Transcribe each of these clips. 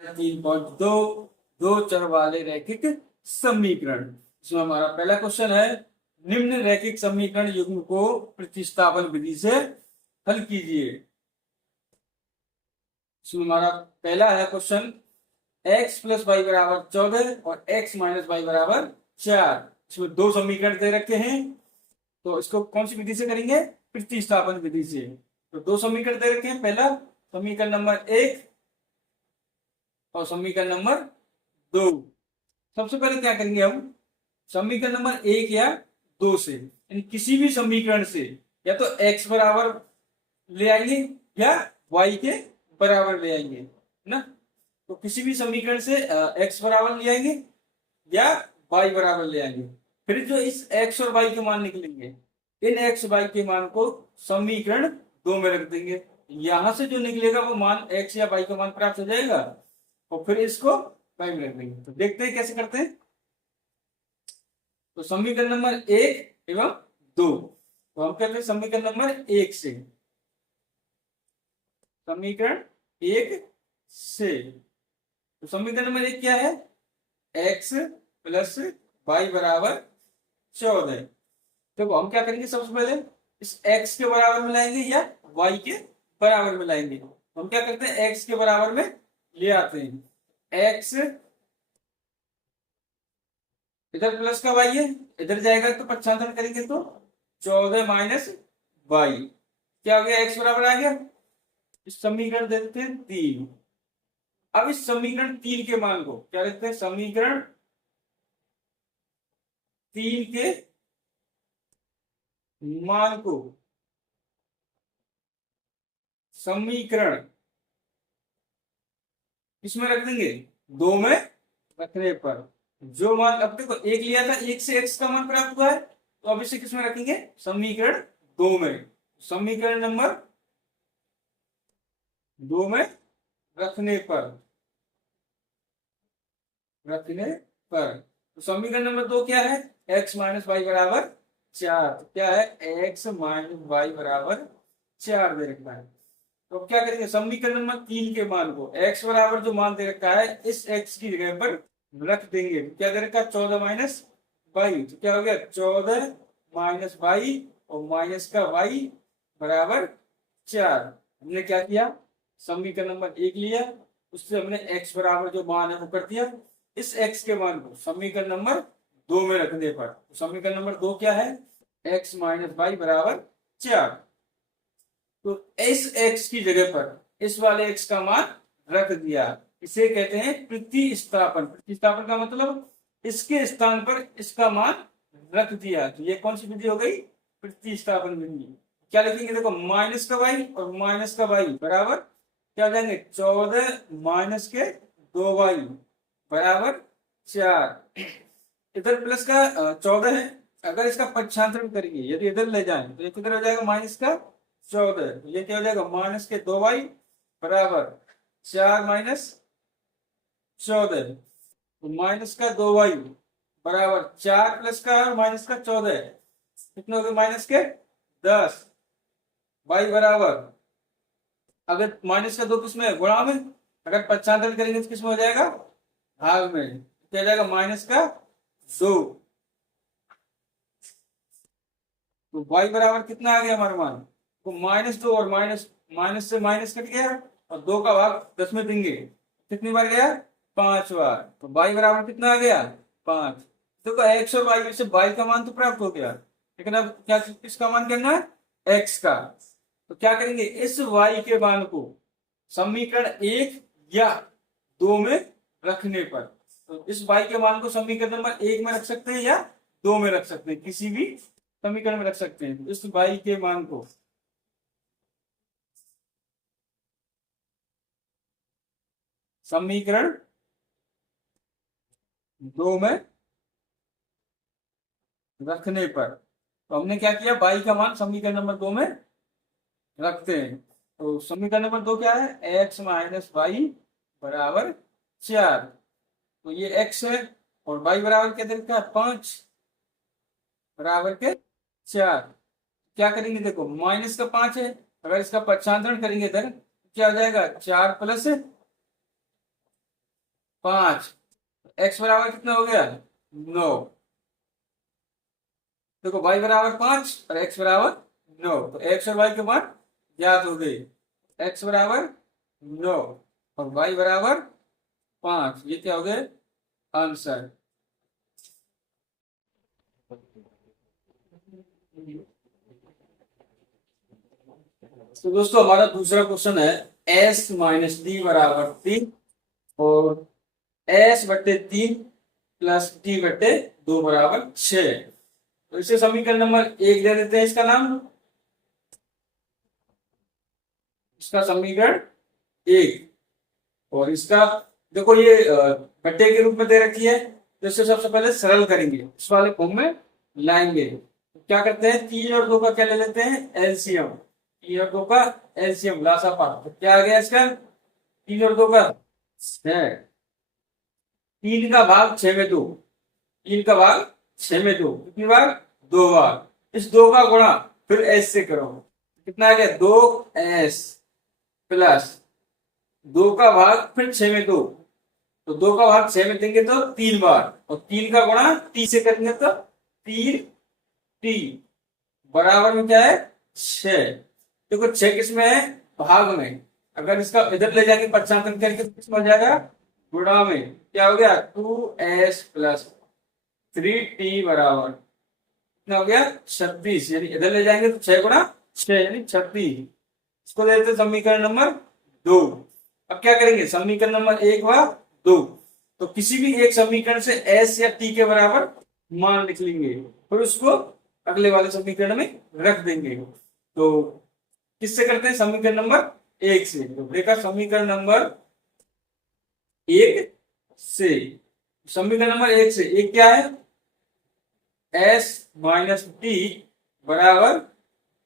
3.2 दो चर वाले रैखिक समीकरण। इसमें हमारा पहला क्वेश्चन है, निम्न रैखिक समीकरण युग्म को प्रतिस्थापन विधि से हल कीजिए। इसमें हमारा पहला है क्वेश्चन, x प्लस वाई बराबर 14 और x माइनस वाई बराबर 4। इसमें दो समीकरण दे रखे हैं, तो इसको कौन सी विधि से करेंगे? प्रतिस्थापन विधि से। तो दो समीकरण दे रखे हैं, पहला समीकरण नंबर 1 और समीकरण नंबर 2। सबसे पहले क्या करेंगे हम, समीकरण नंबर 1 या 2 से, यानी किसी भी समीकरण से या तो x बराबर ले आएंगे या y के बराबर ले आएंगे ना। तो किसी भी समीकरण से x बराबर ले आएंगे या y बराबर ले आएंगे। फिर जो इस x और y के मान निकलेंगे, इन x y के मान को समीकरण 2 में रख देंगे। यहां से जो निकलेगा वो मान x या y का मान प्राप्त हो जाएगा, और फिर इसको y में रख देंगे। तो देखते हैं कैसे करते हैं। तो समीकरण नंबर 1 एवं 2, तो हम कहते हैं समीकरण नंबर 1 से, समीकरण 1 से। तो समीकरण नंबर 1 क्या है? x प्लस वाई बराबर 14। तो हम क्या करेंगे, सबसे पहले इस x के बराबर में लाएंगे या y के बराबर में लाएंगे। हम क्या करते हैं, x के बराबर में ले आते हैं। x इधर प्लस का y है, इधर जाएगा तो पक्षांतर करेंगे तो 14 माइनस वाई, क्या हो गया? x बराबर आ गया। इस समीकरण देते हैं 3। अब इस समीकरण 3 के मान को क्या लिखते हैं? समीकरण 3 के मान को समीकरण किसमें रख देंगे? 2 में रखने पर जो मान, अब देखो 1 लिया था, 1 से x का मान प्राप्त हुआ है, तो अब इसे किसमें रखेंगे? समीकरण 2 में। समीकरण नंबर 2 में रखने पर तो समीकरण नंबर 2 क्या है? x माइनस वाई बराबर 4। क्या है? x माइनस वाई बराबर 4 दे रखा है। तो क्या करेंगे, समीकरण नंबर 3 के मान को x बराबर जो मान दे रखा है, इस x की जगह पर रख देंगे। क्या दे रखा है? 14 माइनस वाई। तो क्या हो गया? 14 माइनस वाई और माइनस का y बराबर 4। हमने क्या किया, समीकरण नंबर 1 लिया, उससे हमने x बराबर जो मान है वो कर दिया। इस x के मान को समीकरण नंबर 2 में रखने पर, तो समीकरण नंबर 2 क्या है? x माइनस वाई बराबर 4। तो इस x की जगह पर इस वाले x का मान रख दिया। इसे कहते हैं प्रतिस्थापन। प्रतिस्थापन का मतलब इसके स्थान पर इसका मान रख दिया। तो ये कौन सी विधि हो गई? प्रतिस्थापन विधि। क्या लिखेंगे, देखो माइनस का y और माइनस का y बराबर क्या हो जाएंगे? 14 माइनस के 2y बराबर 4। इधर प्लस का 14 है, अगर इसका पक्षांतरण करेंगे, यदि इधर ले जाएं तो एक इधर हो जाएगा माइनस का 14, ये क्या हो जाएगा? माइनस के 2y बराबर 4 माइनस 14। तो माइनस का 2y बराबर 4 प्लस का और माइनस का 14, कितने हो गए? माइनस के 10। y बराबर, अगर माइनस का 2 किसमें है? गुणा में। अगर पक्षांतरण करेंगे तो किसमें हो जाएगा? भाग में। क्या जाएगा? माइनस का 2। तो y बराबर कितना आ गया हमारा मान? तो -2 और माइनस माइनस से माइनस कट गया, और 2 का भाग 10 में देंगे, कितनी बार गया? 5 बार। तो y बराबर कितना आ गया? 5। देखो x और y में से y का मान तो प्राप्त हो गया, लेकिन अब क्या, किसका मान करना है? x का। तो क्या करेंगे, इस y के मान को समीकरण 1 या 2 में रखने पर, तो इस y के मान को समीकरण नंबर 1 में रख सकते हैं या 2 में रख सकते हैं, किसी भी समीकरण में रख सकते हैं। इस y के मान को समीकरण 2 में रखने पर, तो हमने क्या किया, y का मान समीकरण नंबर 2 में रखते हैं। तो समीकरण नंबर 2 क्या है? x माइनस वाई बराबर 4। तो ये x है, और y बराबर क्या दे रखा है? 5 बराबर के 4। क्या करेंगे, देखो माइनस का 5 है, अगर इसका पक्षांतरण करेंगे इधर क्या हो जाएगा? 4 प्लस 5, x बराबर कितना हो गया 9। देखो y बराबर 5 और x बराबर 9, तो x और y के मान ज्ञात हो गए। x बराबर 9 और y बराबर 5, ये क्या हो गए आंसर। तो दोस्तों हमारा दूसरा क्वेश्चन है s माइनस डी बराबर 3 और s बट्टे 3 प्लस टी बट्टे 2 बराबर 6। तो इसे समीकरण नंबर 1 दे देते हैं इसका नाम। इसका समीकरण 1 और इसका देखो ये बट्टे के रूप में दे रखी है, तो इसे सबसे पहले सरल करेंगे, इस वाले फॉर्म में लाएंगे। तो क्या करते हैं 3 और 2 का क्या ले लेते हैं एलसीएम। 3 और 2 का एलसीएम लासापा, तो क्या आ गया इसका 3 और 2 का 6। 3 का भाग 6 में 2, 3 का भाग 6 में 2 कितनी बार 2 बार। इस 2 का गुणा फिर एस से करो, कितना आ गया 2s प्लस 2 का भाग फिर 6 में 2, तो 2 का भाग 6 में देंगे तो 3 बार, और 3 का गुणा टी से करेंगे तो 3 टी बराबर में क्या है 6। देखो 6 किसमें है भाग में, अगर इसका इधर ले जाके पक्षांतर करके तो किसमें हो जाएगा गुणा में, क्या हो गया 2s प्लस 3t बराबर कितना हो गया 36, यानी इधर ले जाएंगे तो 6 गुणा 6 यानी 36। इसको देते हैं समीकरण नंबर 2। अब क्या करेंगे समीकरण नंबर 1 व 2, तो किसी भी एक समीकरण से s या t के बराबर मान लिख लेंगे, फिर उसको अगले वाले समीकरण में रख देंगे। तो किससे करते हैं समीकरण नंबर 1 से, तो देखा समीकरण नंबर 1 से, समीकरण नंबर 1 से एक क्या है s माइनस टी बराबर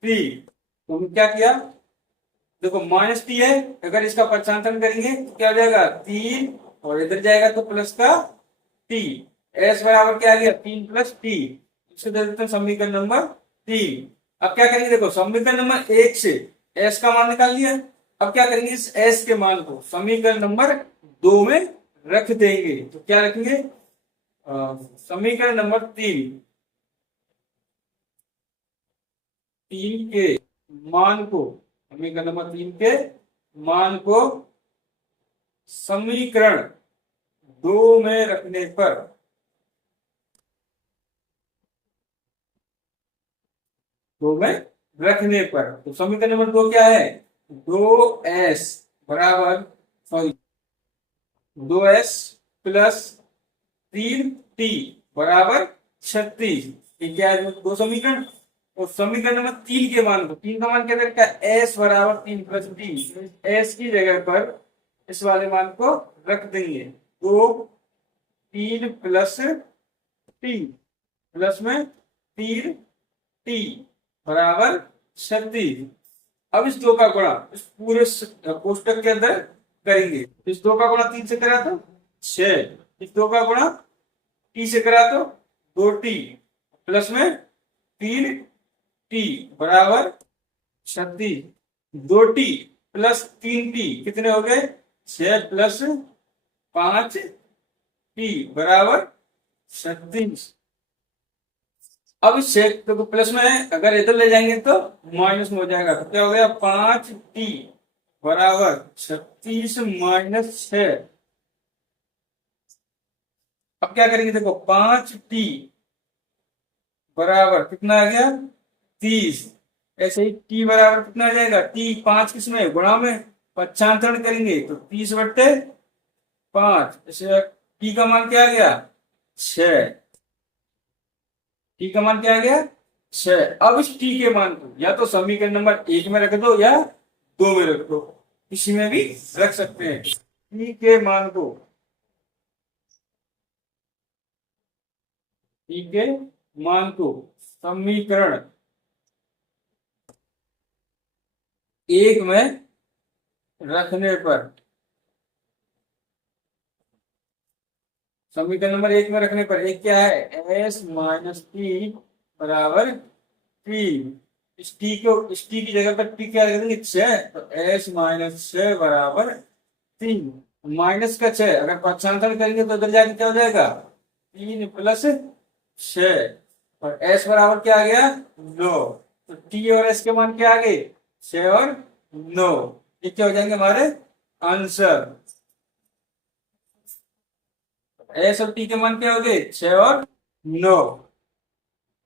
3। तो हम क्या किया देखो माइनस टी है, अगर इसका पक्षांतर करेंगे तो क्या हो जाएगा 3 और इधर जाएगा तो प्लस का टी, एस बराबर क्या आ गया 3 प्लस टी। इसे दे देते हैं समीकरण नंबर 3। अब क्या करेंगे देखो समीकरण नंबर 1 से एस का मान निकाल लिया, अब क्या करेंगे इस एस के मान को समीकरण नंबर 2 में रख देंगे, तो क्या रखेंगे समीकरण नंबर 3 के मान को, समीकरण नंबर 3 के मान को समीकरण 2 में रखने पर, दो में रखने पर, तो समीकरण नंबर 2 क्या है 2s बराबर सॉरी 2s प्लस 3t बराबर 36। ये क्या है दो समीकरण, और समीकरण नंबर 3 के मान को, 3 का मान क्या करेगा s बराबर 3 प्लस टी, s की जगह पर इस वाले मान को रख देंगे, तो 3 प्लस टी प्लस में 3t बराबर 36। अब इस 2 का गुणा इस पूरे कोष्टक के अंदर करेंगे, इस 2 का गुणा 3 से करा तो 6, इस 2 का गुणा t से करा तो 2t प्लस में 3t बराबर 36। 2t प्लस 3t कितने हो गए 6 प्लस 5t बराबर 36। अब इस क्षेत्र को प्लस में है, अगर इधर ले जाएंगे तो माइनस में हो जाएगा, तो क्या हो गया 5t बराबर 36 माइनस 6। अब क्या करेंगे देखो 5t बराबर कितना आ गया 30, ऐसे ही t बराबर कितना आ जाएगा t 5 किसमें गुणा में, पक्षांतरण करेंगे तो 30 बट्टे 5, ऐसे t का मान क्या आ गया 6, टी का मान क्या आ गया 6। अब इस टी के मान को या तो समीकरण नंबर 1 में रख दो या 2 में रख दो, किसी में भी रख सकते हैं। टी के मान को, टी के मान को समीकरण 1 में रखने पर, समीकरण नंबर 1 में रखने पर एक क्या है s माइनस टी बराबर 3। इस टी की जगह पर टी क्या रख देंगे 6, तो s माइनस 6 बराबर 3। माइनस का 6, अगर पक्षांतर करेंगे तो इधर जाके क्या हो जाएगा, 3 प्लस 6, और s बराबर क्या आ गया, 9। तो t और s के मान क्या आ गए, 6 और 9। ये क्या हो जाएंगे हमारे आंसर। s और t के मान क्या हो गए, 6 और 9।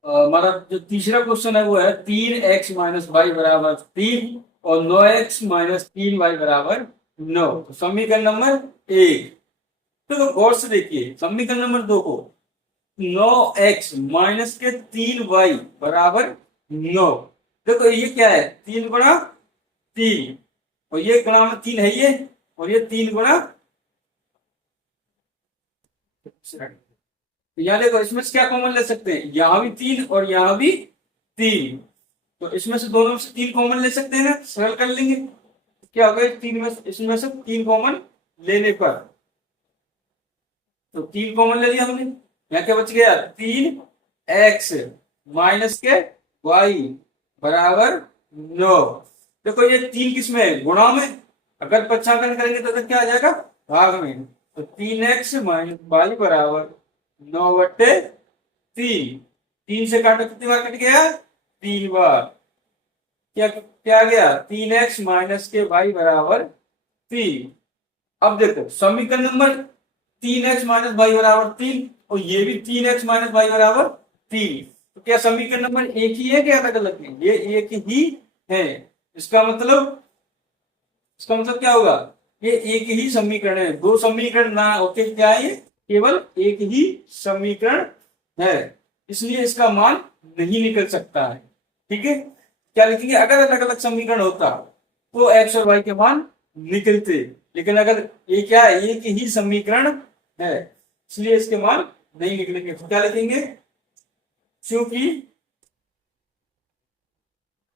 हमारा जो तीसरा क्वेश्चन है वो है 3x-y बराबर 3 और 9x-3y बराबर 9। तो समीकरण नंबर 1, तो गौर से देखिए समीकरण नंबर 2 को, 9x माइनस के 3y बराबर 9। देखो ये क्या है, 3 गुणा 3, और ये गुणा में 3 है ये, और ये 3 गुणा, तो यहाँ देखो इसमें से क्या कॉमन ले सकते हैं, यहां भी 3 और यहां भी 3, तो इसमें से दोनों में से 3 कॉमन ले सकते हैं ना, सरल कर लेंगे। क्या हो गया, 3 में इसमें से 3 कॉमन लेने पर, तो 3 कॉमन ले लिया हमने, यहाँ क्या बच गया, 3x माइनस के y बराबर 9। देखो ये 3 किसमें है, गुणा में, अगर पक्षांतर करेंगे तो क्या आ जाएगा, भाग में। तो 3x माइनस वाई बराबर 9/3। 3 से काटो कितनी बार कट गया, 3 बार। क्या क्या आ गया, 3x माइनस के y बराबर 3। अब देखो समीकरण नंबर 3x माइनस वाई बराबर 3, और ये भी 3x माइनस वाई बराबर 3, तो क्या समीकरण नंबर एक ही है, क्या अलग अलग है, ये एक ही है। इसका मतलब, इसका मतलब क्या होगा, ये एक ही समीकरण है, दो समीकरण ना होके क्या है, ये केवल एक ही समीकरण है, इसलिए इसका मान नहीं निकल सकता है। ठीक है, क्या लिखेंगे, अगर अलग अलग समीकरण होता तो एक्स और वाई के मान निकलते, लेकिन अगर ये क्या है, एक ही समीकरण है, इसलिए इसके मान नहीं निकलेंगे। तो क्या लिखेंगे, चूंकि,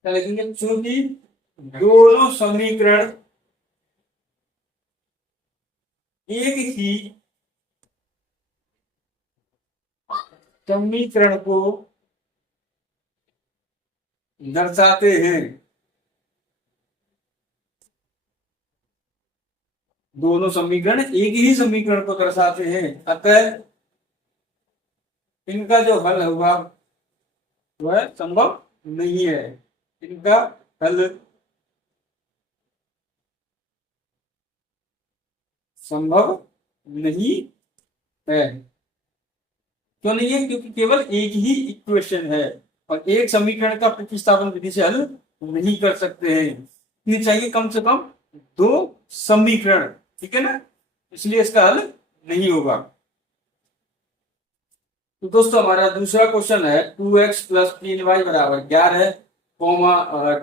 क्या लिखेंगे, चूंकि दोनों समीकरण एक ही समीकरण को दर्शाते हैं, दोनों समीकरण एक ही समीकरण को दर्शाते हैं, अतः इनका जो हल होगा वह संभव नहीं है, इनका हल संभव नहीं है। क्यों नहीं है, क्योंकि केवल एक ही इक्वेशन है, और एक समीकरण का प्रतिस्थापन विधि से हल नहीं कर सकते हैं, इसलिए चाहिए कम से कम दो समीकरण। ठीक है ना, इसलिए इसका हल नहीं होगा। तो दोस्तों हमारा दूसरा क्वेश्चन है 2x प्लस 3y बराबर 11 कोमा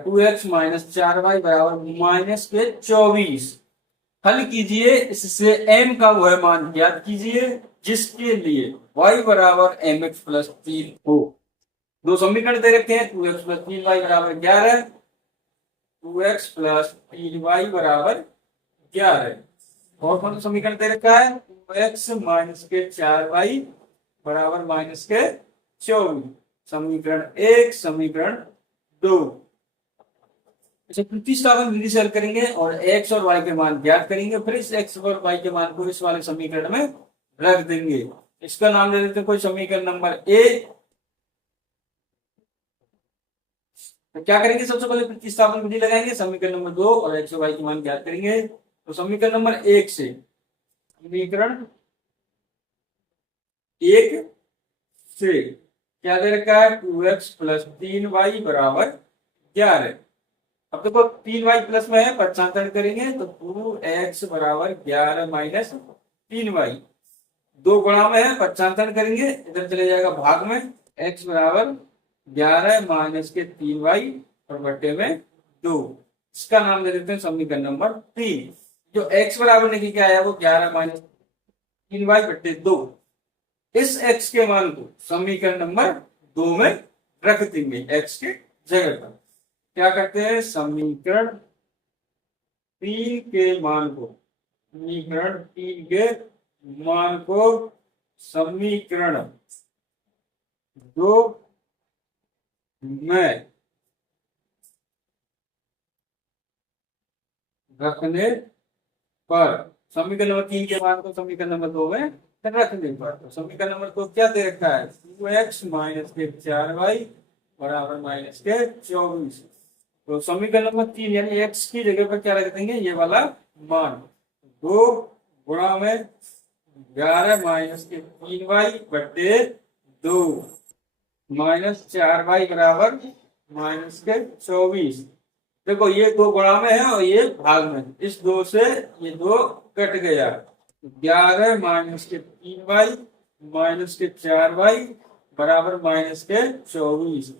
2x माइनस 4y बराबर माइनस के 24। हल कीजिए, इससे m का वह मान ज्ञात कीजिए जिसके लिए y बराबर mx प्लस 3 हो। दो समीकरण दे रखे हैं, 2x प्लस 3y बराबर 11, 2x प्लस 3y बराबर 11, और कौन सा समीकरण दे रखा है, 2x माइनस के 4y बराबर माइनस के 24। समीकरण 1, समीकरण 2, इसे प्रतिस्थापन विधि से हल करेंगे और x और y के मान ज्ञात करेंगे, फिर इस x और y के मान को इस वाले समीकरण में रख देंगे। इसका नाम दे देते हैं कोई समीकरण नंबर ए। तो क्या करेंगे, सबसे पहले प्रतिस्थापन विधि लगाएंगे, समीकरण नंबर 2 और x और y के मान ज्ञात करेंगे। तो समीकरण नंबर 1 से, समीकरण 1 से क्या दे रखा है, 2x प्लस 3y बराबर 11। अब देखो 3y प्लस में है, पक्षांतर करेंगे तो 2x बराबर 11 माइनस 3y, दो गुणा में है, पक्षांतर करेंगे इधर चले जाएगा भाग में, x बराबर 11 माइनस के 3y और बट्टे में 2। इसका नाम दे देते हैं समीकरण नंबर 3। जो x बराबर निकल के आया वो 11 माइनस 3y बट्टे 2, इस x के मान को समीकरण नंबर 2 में रख देंगे, x के जगह पर। क्या करते हैं, समीकरण 3 के मान को, समीकरण 3 के मान को समीकरण 2 में रखने पर समीकरण नंबर 3 के मान को समीकरण नंबर 2 में रख देंगे। तो समीकरण नंबर 2 क्या दे रखा है, 2x माइनस के 4y बराबर माइनस के 24। तो समीकरण नंबर 3 यानी x की जगह पर क्या रख देंगे, ये वाला मान 2 गुणा में 11 माइनस के 3y बटे 2 माइनस 4y बराबर माइनस के 24। देखो ये 2 गुणा में है और ये भाग में, इस 2 से ये 2 कट गया, 11 माइनस के 3y माइनस के 4y बराबर माइनस के 24।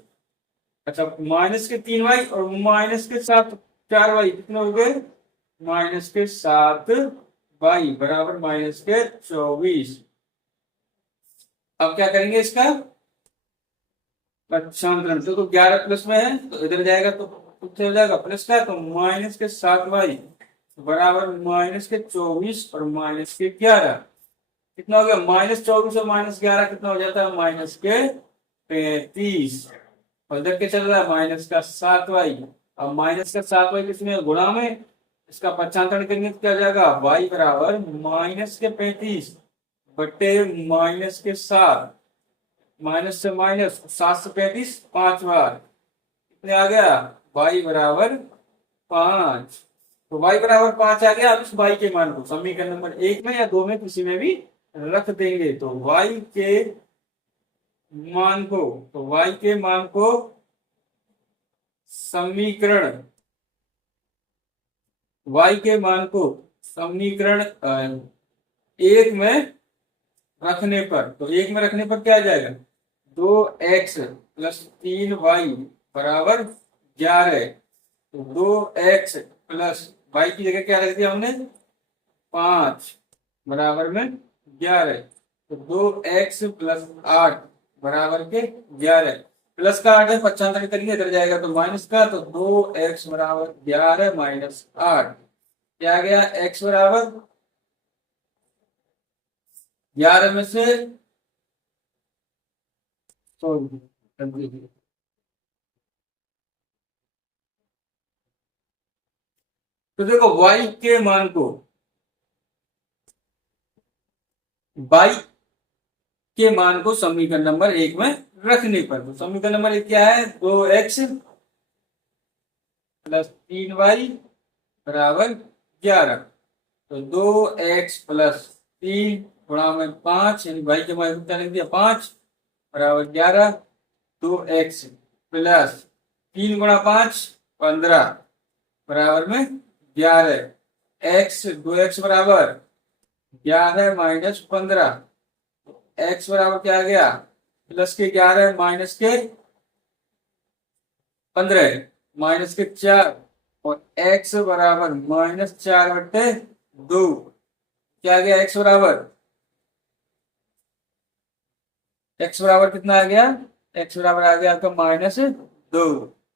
अच्छा, माइनस के 3y और माइनस के 4y कितने हो गए, माइनस के 7y बराबर माइनस के 24। अब क्या करेंगे इसका पक्षांतरण, तो 11 प्लस में है तो इधर जाएगा तो कुछ हो जाएगा प्लस का, तो माइनस के 7y बराबर माइनस के 24 और माइनस के 11 कितना हो गया, माइनस 24 और माइनस 11 कितना हो जाता है, माइनस के 35। और इधर क्या चल रहा है, माइनस का 7y, अब माइनस का 7y किसमें, गुणा में, इसका पक्षांतरण करेंगे तो क्या हो जाएगा, y बराबर माइनस के 35 बटे माइनस के 7, माइनस से माइनस 7 से 35 5 बार कितने आ गया, y बराबर 5। तो y बराबर 5 आ गया। अब इस y के मान को समीकरण नंबर 1 में या 2 में किसी में भी रख देंगे। तो y के मान को, तो y के मान को समीकरण, y के मान को समीकरण 1 में रखने पर, तो 1 में रखने पर क्या आ जाएगा, 2x प्लस 3y बराबर 11। तो 2x प्लस y की जगह क्या रख दिया हमने, 5 बराबर में 11। तो 2x प्लस 8 बराबर के 11, प्लस का 8 है, पक्षांतर करेंगे इधर जाएगा तो माइनस का, तो 2x बराबर 11 माइनस 8 क्या आ गया, x बराबर 11 में से तो देखो y के मान को, y के मान को समीकरण नंबर 1 में रखने पर, तो समीकरण नंबर 1 क्या है, 2x प्लस 3y बराबर 11। तो 2x प्लस 3 गुणा में 5 यानी y के मान कितना लिख दिया, 5 बराबर 11। 2x प्लस 3 गुणा 5 15 बराबर में 11। x 2x बराबर 11 माइनस 15, x बराबर क्या आ गया, प्लस के 11 माइनस के 15 माइनस के 4 और x बराबर माइनस 4 बटे 2 क्या आ गया, x बराबर कितना आ गया, x बराबर आ गया आपका माइनस 2।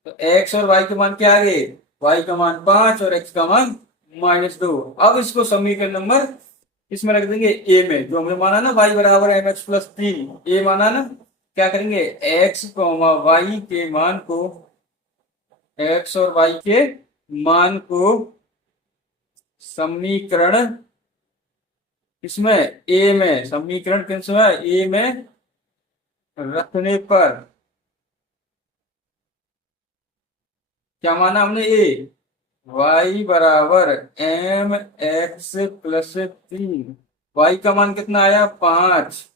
तो x और y के मान क्या आ गए, y का मान 5 और x का मान माइनस 2। अब इसको समीकरण नंबर इसमें रख देंगे a में, जो हमने माना ना y बराबर mx प्लस 3, a माना ना, क्या करेंगे x y के मान को, x और y के मान को समीकरण इसमें a में, समीकरण किसमें a में रखने पर क्या माना हमने, a y बराबर एम एक्स प्लस 3, y का मान कितना आया 5,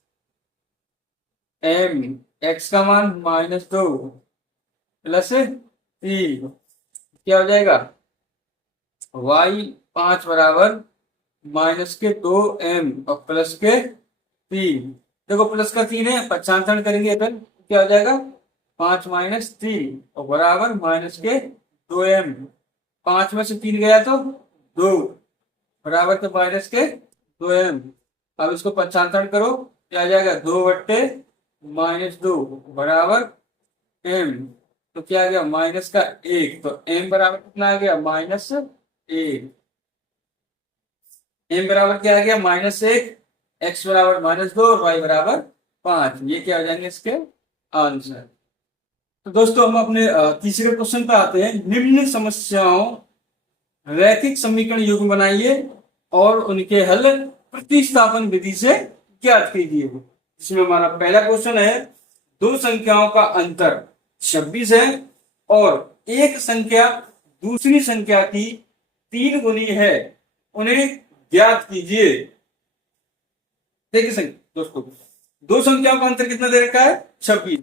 m x का मान माइनस 2 प्लस 3 क्या हो जाएगा, y 5 बराबर माइनस के 2m और प्लस के 3। देखो प्लस का 3 है, पक्षांतरण करेंगे इधर क्या हो जाएगा, 5 माइनस 3 और बराबर माइनस के 2m, 5 में से 3 गया तो 2 बराबर के माइनस के 2m। अब इसको पक्षांतरण करो क्या आ जाएगा, 2 बट्टे माइनस 2 बराबर m, तो क्या आ गया माइनस का 1। तो m बराबर कितना आ गया, माइनस 1। m बराबर क्या आ गया, माइनस 1, x बराबर माइनस 2 और y बराबर 5। ये क्या हो जाएंगे इसके आंसर। तो दोस्तों हम अपने तीसरे क्वेश्चन पे आते हैं। निम्न समस्याओं रैखिक समीकरण युग्म बनाइए और उनके हल प्रतिस्थापन विधि से ज्ञात कीजिए। इसमें हमारा पहला क्वेश्चन है, दो संख्याओं का अंतर 26 है और एक संख्या दूसरी संख्या की 3 गुनी है, उन्हें ज्ञात कीजिए। देखिए दोस्तों, दो संख्याओं का अंतर कितना दे रखा है? 26।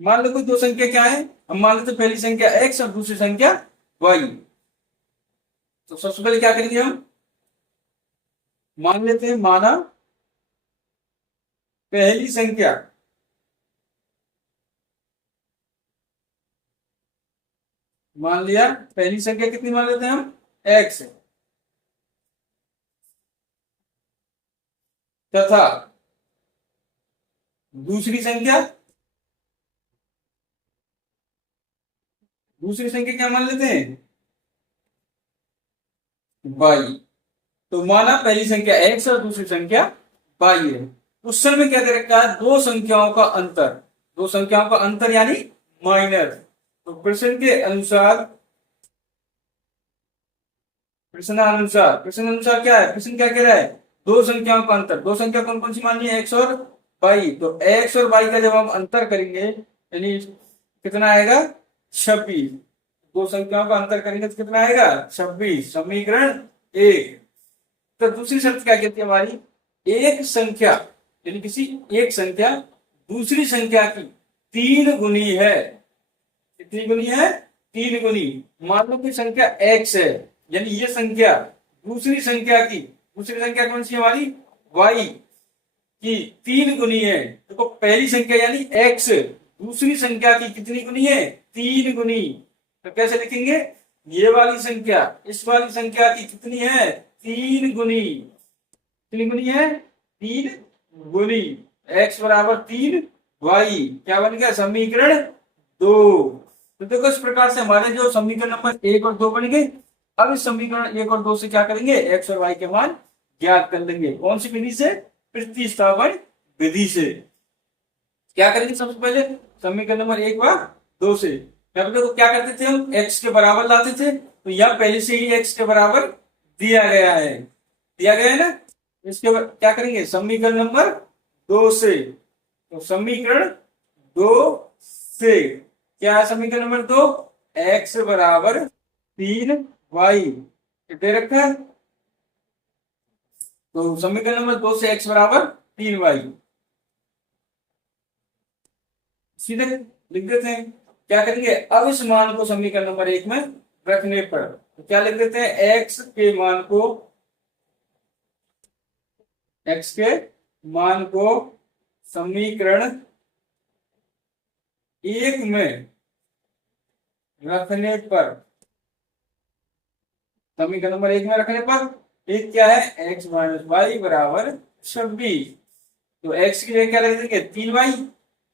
मान लो कोई दो संख्या क्या है, हम मान लेते पहली संख्या x और दूसरी संख्या y। तो सबसे पहले क्या करेंगे, हम मान लेते हैं, माना पहली संख्या मान लिया, पहली संख्या कितनी मान लेते हैं हम? x तथा दूसरी संख्या क्या मान लेते हैं? y। तो माना पहली संख्या x और दूसरी संख्या y है। उस समय क्या दे रखा है? दो संख्याओं का अंतर, दो संख्याओं का अंतर यानी माइनस। तो प्रश्नानुसार क्या है? प्रश्न क्या कह रहा है? दो संख्याओं का अंतर, दो संख्या कौन कौन सी मानी है? एक्स और वाई। तो एक्स और वाई का जब हम अंतर करेंगे यानी कितना आएगा? 26। दो संख्याओं का अंतर करेंगे तो कितना आएगा? 26। समीकरण 1। तो दूसरी शर्त क्या कहती है हमारी? एक संख्या यानी किसी एक संख्या दूसरी संख्या की 3 गुनी है। कितनी गुनी है? 3 गुनी। मान लो कि संख्या x है, यानी ये संख्या दूसरी संख्या कौन सी है हमारी? y की 3 गुनी है। देखो तो पहली संख्या यानी x दूसरी संख्या की कितनी गुनी है? 3 गुनी। तो कैसे लिखेंगे? ये वाली संख्या इस वाली संख्या की कितनी है? 3 गुनी। कितनी गुनी है? 3 गुनी। x बराबर 3, y क्या बन गया? समीकरण 2। तो देखो इस प्रकार से हमारे जो समीकरण नंबर 1 और 2 बन गए। अब इस समीकरण 1 और 2 से क्या करेंगे? x और y के मान ज्ञात कर लेंगे। कौन सी विधि से? प्रतिस्थापन विधि से। क्या करेंगे सबसे पहले? समीकरण नंबर 1 व 2 से तो क्या करते थे हम? x के बराबर लाते थे। तो यह पहले से ही x के बराबर दिया गया है, ना। इसके बाद क्या करेंगे? समीकरण नंबर 2 से। तो समीकरण 2 से क्या है? समीकरण नंबर 2, x बराबर 3y दे रखा है। तो समीकरण नंबर 2 से x बराबर 3y सीधे लिख देते हैं। क्या करेंगे? अब इस मान को समीकरण नंबर 1 में रखने पर तो क्या लिख देते हैं? x के मान को समीकरण 1 में रखने पर, समीकरण नंबर 1 में रखने पर एक क्या है? x माइनस वाई बराबर 26। तो x की जगह क्या रख देंगे? 3y।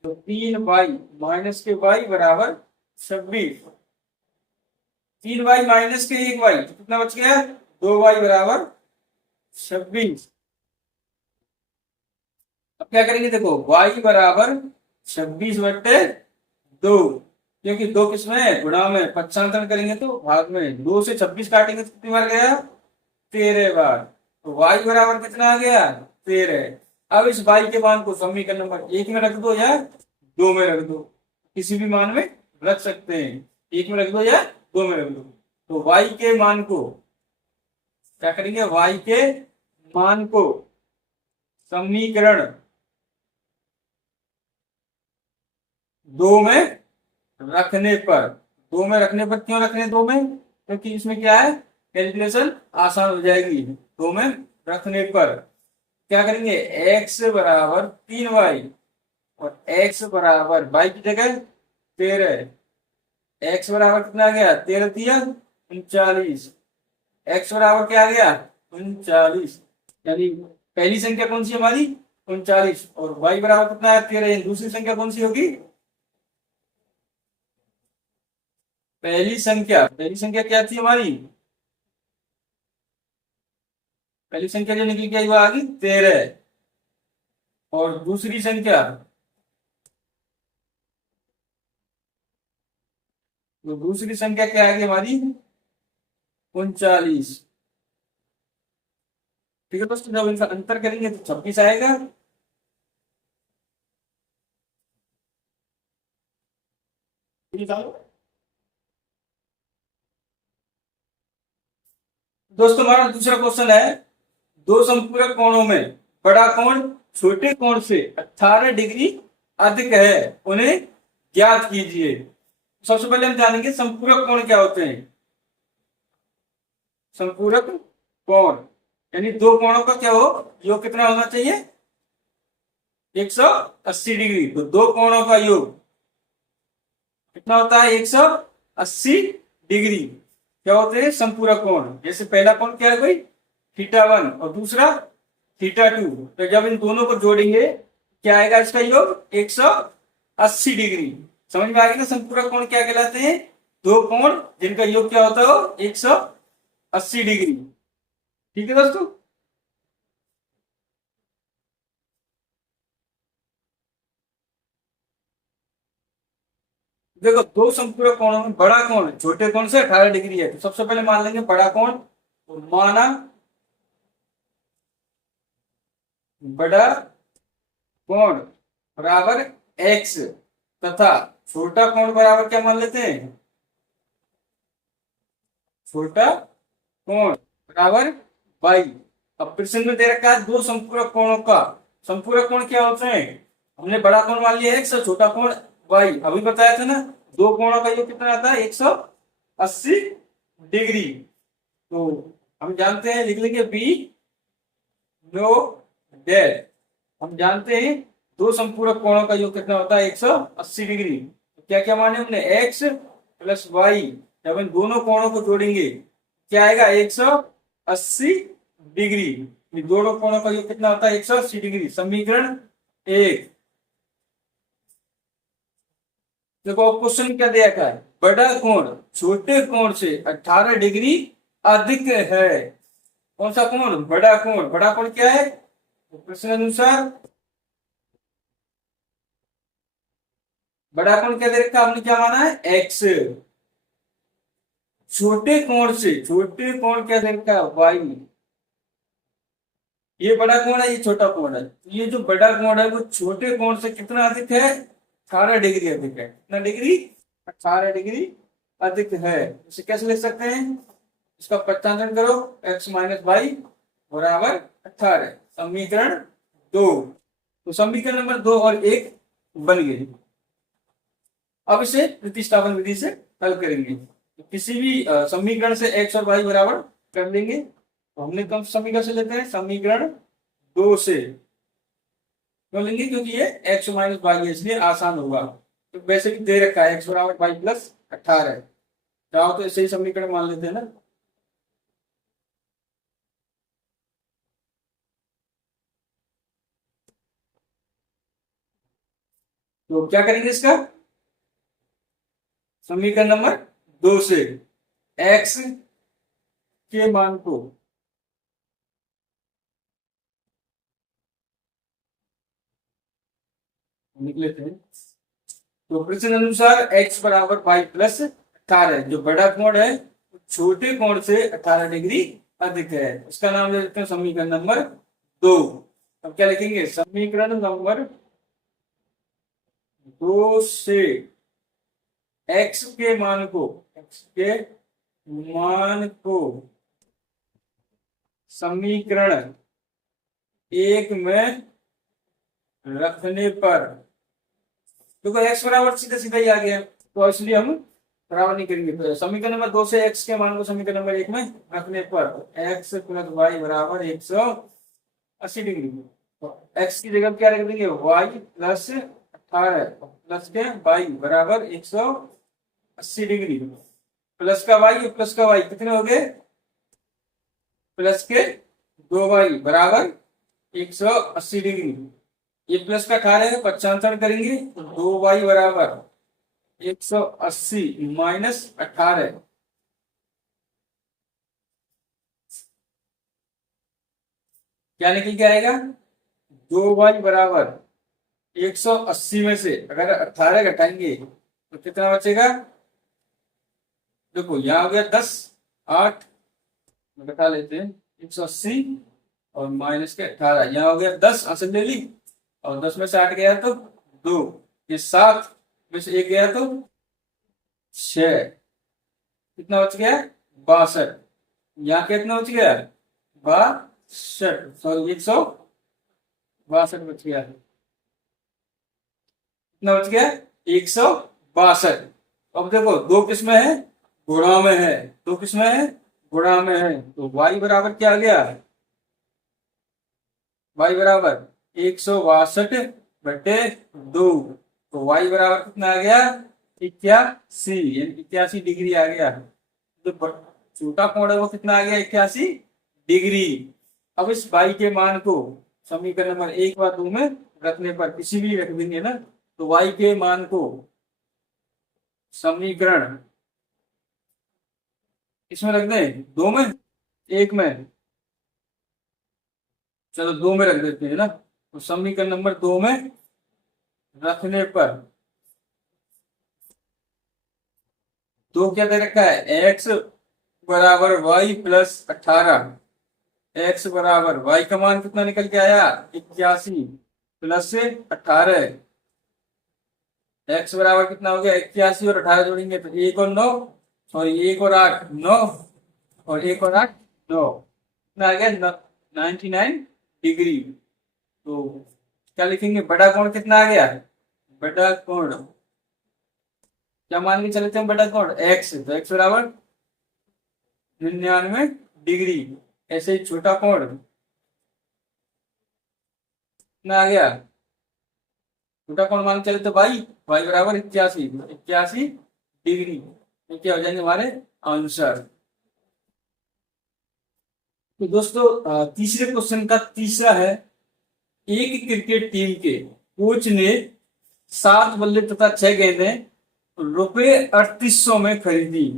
तो 3y माइनस के y बराबर 26। 3y माइनस के 1y तो कितना बच गया? 2y बराबर 26। अब क्या करेंगे? देखो y बराबर 26/2, क्योंकि 2 किसमें है? गुणा में। पक्षांतरण करेंगे तो भाग में। 2 से 26 काटेंगे तो कितनी बार गया? 13 बार। तो y बराबर कितना आ गया? 13। अब इस y के मान को समीकरण नंबर 1 में रख दो या 2 में रख दो, किसी भी मान में रख सकते हैं। 1 में रख दो या 2 में रख दो। तो y के मान को क्या करेंगे? y के मान को समीकरण 2 में रखने पर, क्यों रखने 2 में? क्योंकि इसमें क्या है? कैलकुलेशन आसान हो जाएगी। 2 में रखने पर क्या करेंगे? x बराबर 3y और x बराबर y की जगह 13। x बराबर कितना आ गया? 13 दिया 39। x बराबर क्या आ गया? 39। यानी पहली संख्या कौन सी हमारी? 39। और y बराबर कितना है? 13। दूसरी संख्या कौन सी होगी? पहली संख्या क्या थी हमारी? पहली संख्या जो निकल के आई वो आ गई 13। और दूसरी संख्या, तो दूसरी संख्या क्या आ गई हमारी? 39। ठीक है दोस्तों, जब इनका अंतर करेंगे तो 26 आएगा। दोस्तों हमारा दूसरा क्वेश्चन है, दो संपूरक कोणों में बड़ा कोण छोटे कोण से 18 डिग्री अधिक है, उन्हें ज्ञात कीजिए। सबसे पहले हम जानेंगे संपूरक कोण क्या होते हैं। संपूरक कोण यानी दो कोणों का क्या हो, योग कितना होना चाहिए, 180 डिग्री। तो दो कोणों का योग कितना होता है, 180 डिग्री। क्या होते हैं, संपूरक कोण। जैसे पहला कोण क्या है भाई, θ1 और दूसरा θ2। तो जब इन दोनों को जोड़ेंगे क्या आएगा, इसका योग 180 डिग्री। समझ में आ गया ना, संपूरक कोण क्या कहलाते हैं, दो कोण जिनका योग क्या होता हो, 180 डिग्री। ठीक है दोस्तों। देखो दो संपूरक कोणों में बड़ा कोण छोटे कोण से 18 डिग्री है, तो सबसे पहले मान लेंगे बड़ा कोण। तो माना बड़ा कोण बराबर x तथा छोटा कोण बराबर क्या मान लेते हैं, छोटा कोण बराबर y। अब प्रश्न में दे रखा है दो संपूरक कोणों का, संपूरक कोण क्या होते हैं, हमने बड़ा कोण मान लिया x और छोटा कोण y। अभी बताया था ना, दो कोणों का योग कितना आता है, 180 डिग्री। तो हम जानते हैं, लिख लेंगे बी नो डेट। हम जानते हैं दो संपूरक कोणों का योग कितना होता है, 180 डिग्री। तो क्या क्या माने हमने, x प्लस वाई। जब इन दोनों कोणों को जोड़ेंगे क्या आएगा, 180 डिग्री। इन दोनों कोणों का योग कितना होता है, 180 डिग्री। समीकरण 1। देखो क्वेश्चन क्या दिया है, बड़ा कोण छोटे कोण से 18 डिग्री अधिक है। कौन सा कोण, बड़ा कोण। बड़ा कोण क्या है, तो प्रश्न अनुसार बड़ा कोण क्या दे रखा, हमने क्या माना है, x। छोटे कोण से, छोटे कोण क्या दे रखा है, y। ये बड़ा कोण है, ये छोटा कोण है। ये जो बड़ा कोण है वो छोटे कोण से कितना अधिक है, 18 डिग्री अधिक है। कितना डिग्री, 18 डिग्री अधिक है। इसे कैसे लिख सकते हैं, इसका प्रत्यांतरण करो, x माइनस वाई बराबर 18। समीकरण 2। तो समीकरण नंबर 2 और 1 बन गए। अब इसे प्रतिस्थापन विधि से हल करेंगे। तो किसी भी समीकरण से x और y बराबर कर देंगे। तो हमने कौन सा समीकरण से लेते हैं, समीकरण 2 से क्यों लेंगे, क्योंकि ये x माइनस वाई है इसलिए आसान होगा। तो वैसे भी दे रखा है x बराबर वाई प्लस 18। चाहो तो ऐसे ही समीकरण मान लेते हैं ना। तो क्या करेंगे, इसका समीकरण नंबर 2 से x के मान को लिख लेते हैं। तो प्रश्न अनुसार x बराबर वाई प्लस 18, जो बड़ा कोण है छोटे कोण से 18 डिग्री अधिक है। इसका नाम ले लेते हैं समीकरण नंबर 2। अब क्या लिखेंगे, समीकरण नंबर 2 से x के मान को, x के मान को समीकरण 1 में रखने पर, देखो x बराबर सीधा सीधा ही आ गया, तो इसलिए हम बराबर नहीं करेंगे। तो समीकरण नंबर 2 से x के मान को समीकरण नंबर 1 में रखने पर x प्लस वाई बराबर 180 डिग्री। तो x की जगह क्या रख देंगे, y प्लस 18 प्लस के वाई बराबर 180 डिग्री। प्लस का y प्लस का y कितने हो गए, प्लस के 2y बराबर 180 डिग्री। ये प्लस का 18 है, पक्षांतरण करेंगे तो 2y बराबर 180 माइनस 18। क्या निकल के आएगा, 2y बराबर 180 में से अगर 18 घटाएंगे तो कितना बचेगा, देखो यहाँ हो गया 10, 8 घटा लेते हैं 180 और माइनस के 18, यहाँ हो गया 10, आंसर ले ली, और 10 में से 8 गया तो 2, ये 7 में से 1 गया तो 6, कितना बच गया 62, यहाँ कितना बच गया 62, सॉरी 162 बच गया, कितना बच गया 162। अब देखो दो किस्में है, गुणा में है, दो किस्में है गुणा में है, तो y बराबर क्या आ गया, y बराबर 162/2, तो y बराबर कितना आ गया 81, यानी 81 डिग्री आ गया। जो छोटा कोण है वो कितना आ गया 81 डिग्री। अब इस y के मान को समीकरण नंबर 1 व 2 में रखने पर, किसी भी रख देंगे ना, तो y के मान को समीकरण इसमें रख दें, 2 में 1 में, चलो 2 में रख देते हैं ना, तो समीकरण नंबर 2 में रखने पर 2 क्या दे रखा है x बराबर y प्लस 18, x बराबर y का मान कितना निकल के आया 81 प्लस 18, x बराबर कितना हो गया 81 और 18 जोड़ेंगे तो 1 और 9, सॉरी 1 और 8 9, और 1 और 8 9, कितना आ गया 99 डिग्री। तो क्या लिखेंगे, बड़ा कोण कितना आ गया, बड़ा कोण क्या मान के चले थे हम, बड़ा कोण x, तो x बराबर 99 डिग्री। ऐसे ही छोटा कोण कितना आ गया, छोटा कोण मान के चले तो y बराबर 81 डिग्री। तो क्या हो जाएंगे हमारे आंसर। तो दोस्तों तीसरे क्वेश्चन का तीसरा है, एक क्रिकेट टीम के कोच ने 7 बल्ले तथा 6 गेंदें रुपए 3800 में खरीदी,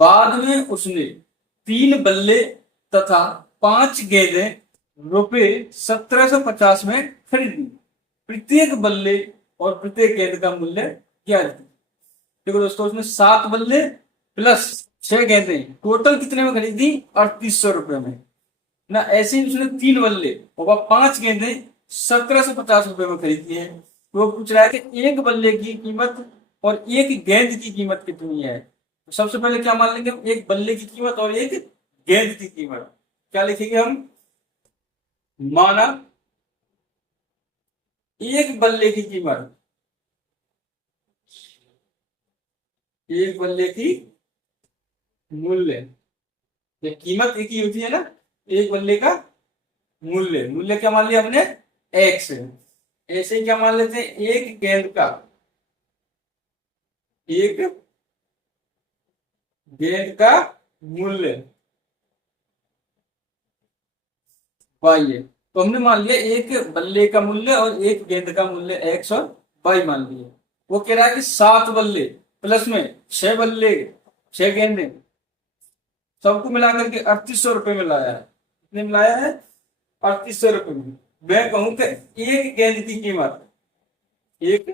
बाद में उसने 3 बल्ले तथा 5 गेंदें रुपए 1750 में खरीदी, प्रत्येक बल्ले और प्रत्येक गेंद का मूल्य क्या है। देखो दोस्तों, उसने 7 बल्ले प्लस 6 गेंदें टोटल कितने में खरीदी 3800 रुपए में ना, ऐसे ही उसने 3 बल्ले और 5 गेंदें 1750 रुपए में खरीदी है। तो वो पूछ रहा है कि एक बल्ले की कीमत और एक गेंद की कीमत कितनी है। तो सबसे पहले क्या मान लेंगे, एक बल्ले की कीमत और एक गेंद की कीमत। क्या लिखेंगे हम, माना एक बल्ले की कीमत, एक बल्ले की मूल्य, ये कीमत एक ही होती है ना, एक बल्ले का मूल्य, मूल्य क्या मान लिया हमने x। ऐसे क्या मान लेते हैं, एक गेंद का, एक गेंद का मूल्य y है। तो हमने मान लिया एक बल्ले का मूल्य और एक गेंद का मूल्य x और y मान लिया। वो कह रहा है कि 7 बल्ले प्लस में 6 बल्ले 6 गेंदे सबको मिलाकर के 3800 रुपए में लाया है। कितने में लाया है 3800 रुपए में। मैं कहूं कि एक गेंद की कीमत, एक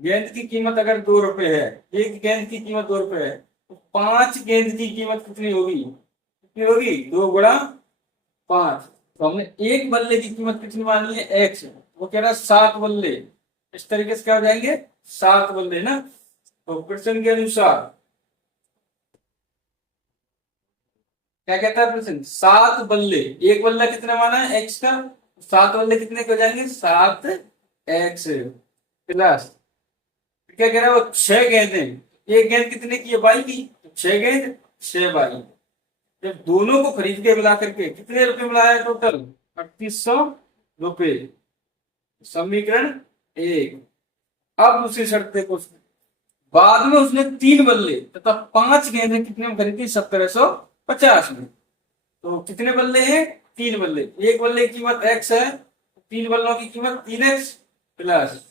गेंद की कीमत अगर 2 रुपए है, एक गेंद की कीमत 2 रुपए है, तो 5 गेंद की कीमत कितनी होगी, कितनी होगी 2 गुणा 5। तो हमने एक बल्ले की कीमत कितनी मान ली है x, वो कह रहा है 7 बल्ले, इस तरीके से क्या हो जाएंगे 7 बल्ले ना। तो प्रश्न के अनुसार क्या कहता है प्रश्न, 7 बल्ले, एक बल्ला कितना माना है x का, 7 बल्ले कितने हो जाएंगे 7x प्लस क्या कह रहा है वो 6 गेंदे, एक गेंद कितने की है बाई की, 6 गेंद 6 बाई। जब दोनों को खरीद के मिला करके कितने रुपए मिलाया टोटल 3800 रुपए, समीकरण 1। अब दूसरी शर्त देखो, बाद में उसने 3 बल्ले तथा 5 गेंदें कितने में खरीदी 1750 में। तो कितने बल्ले हैं 3 बल्ले, एक बल्ले की कीमत x है, 3 बल्लों की कीमत 3x प्लस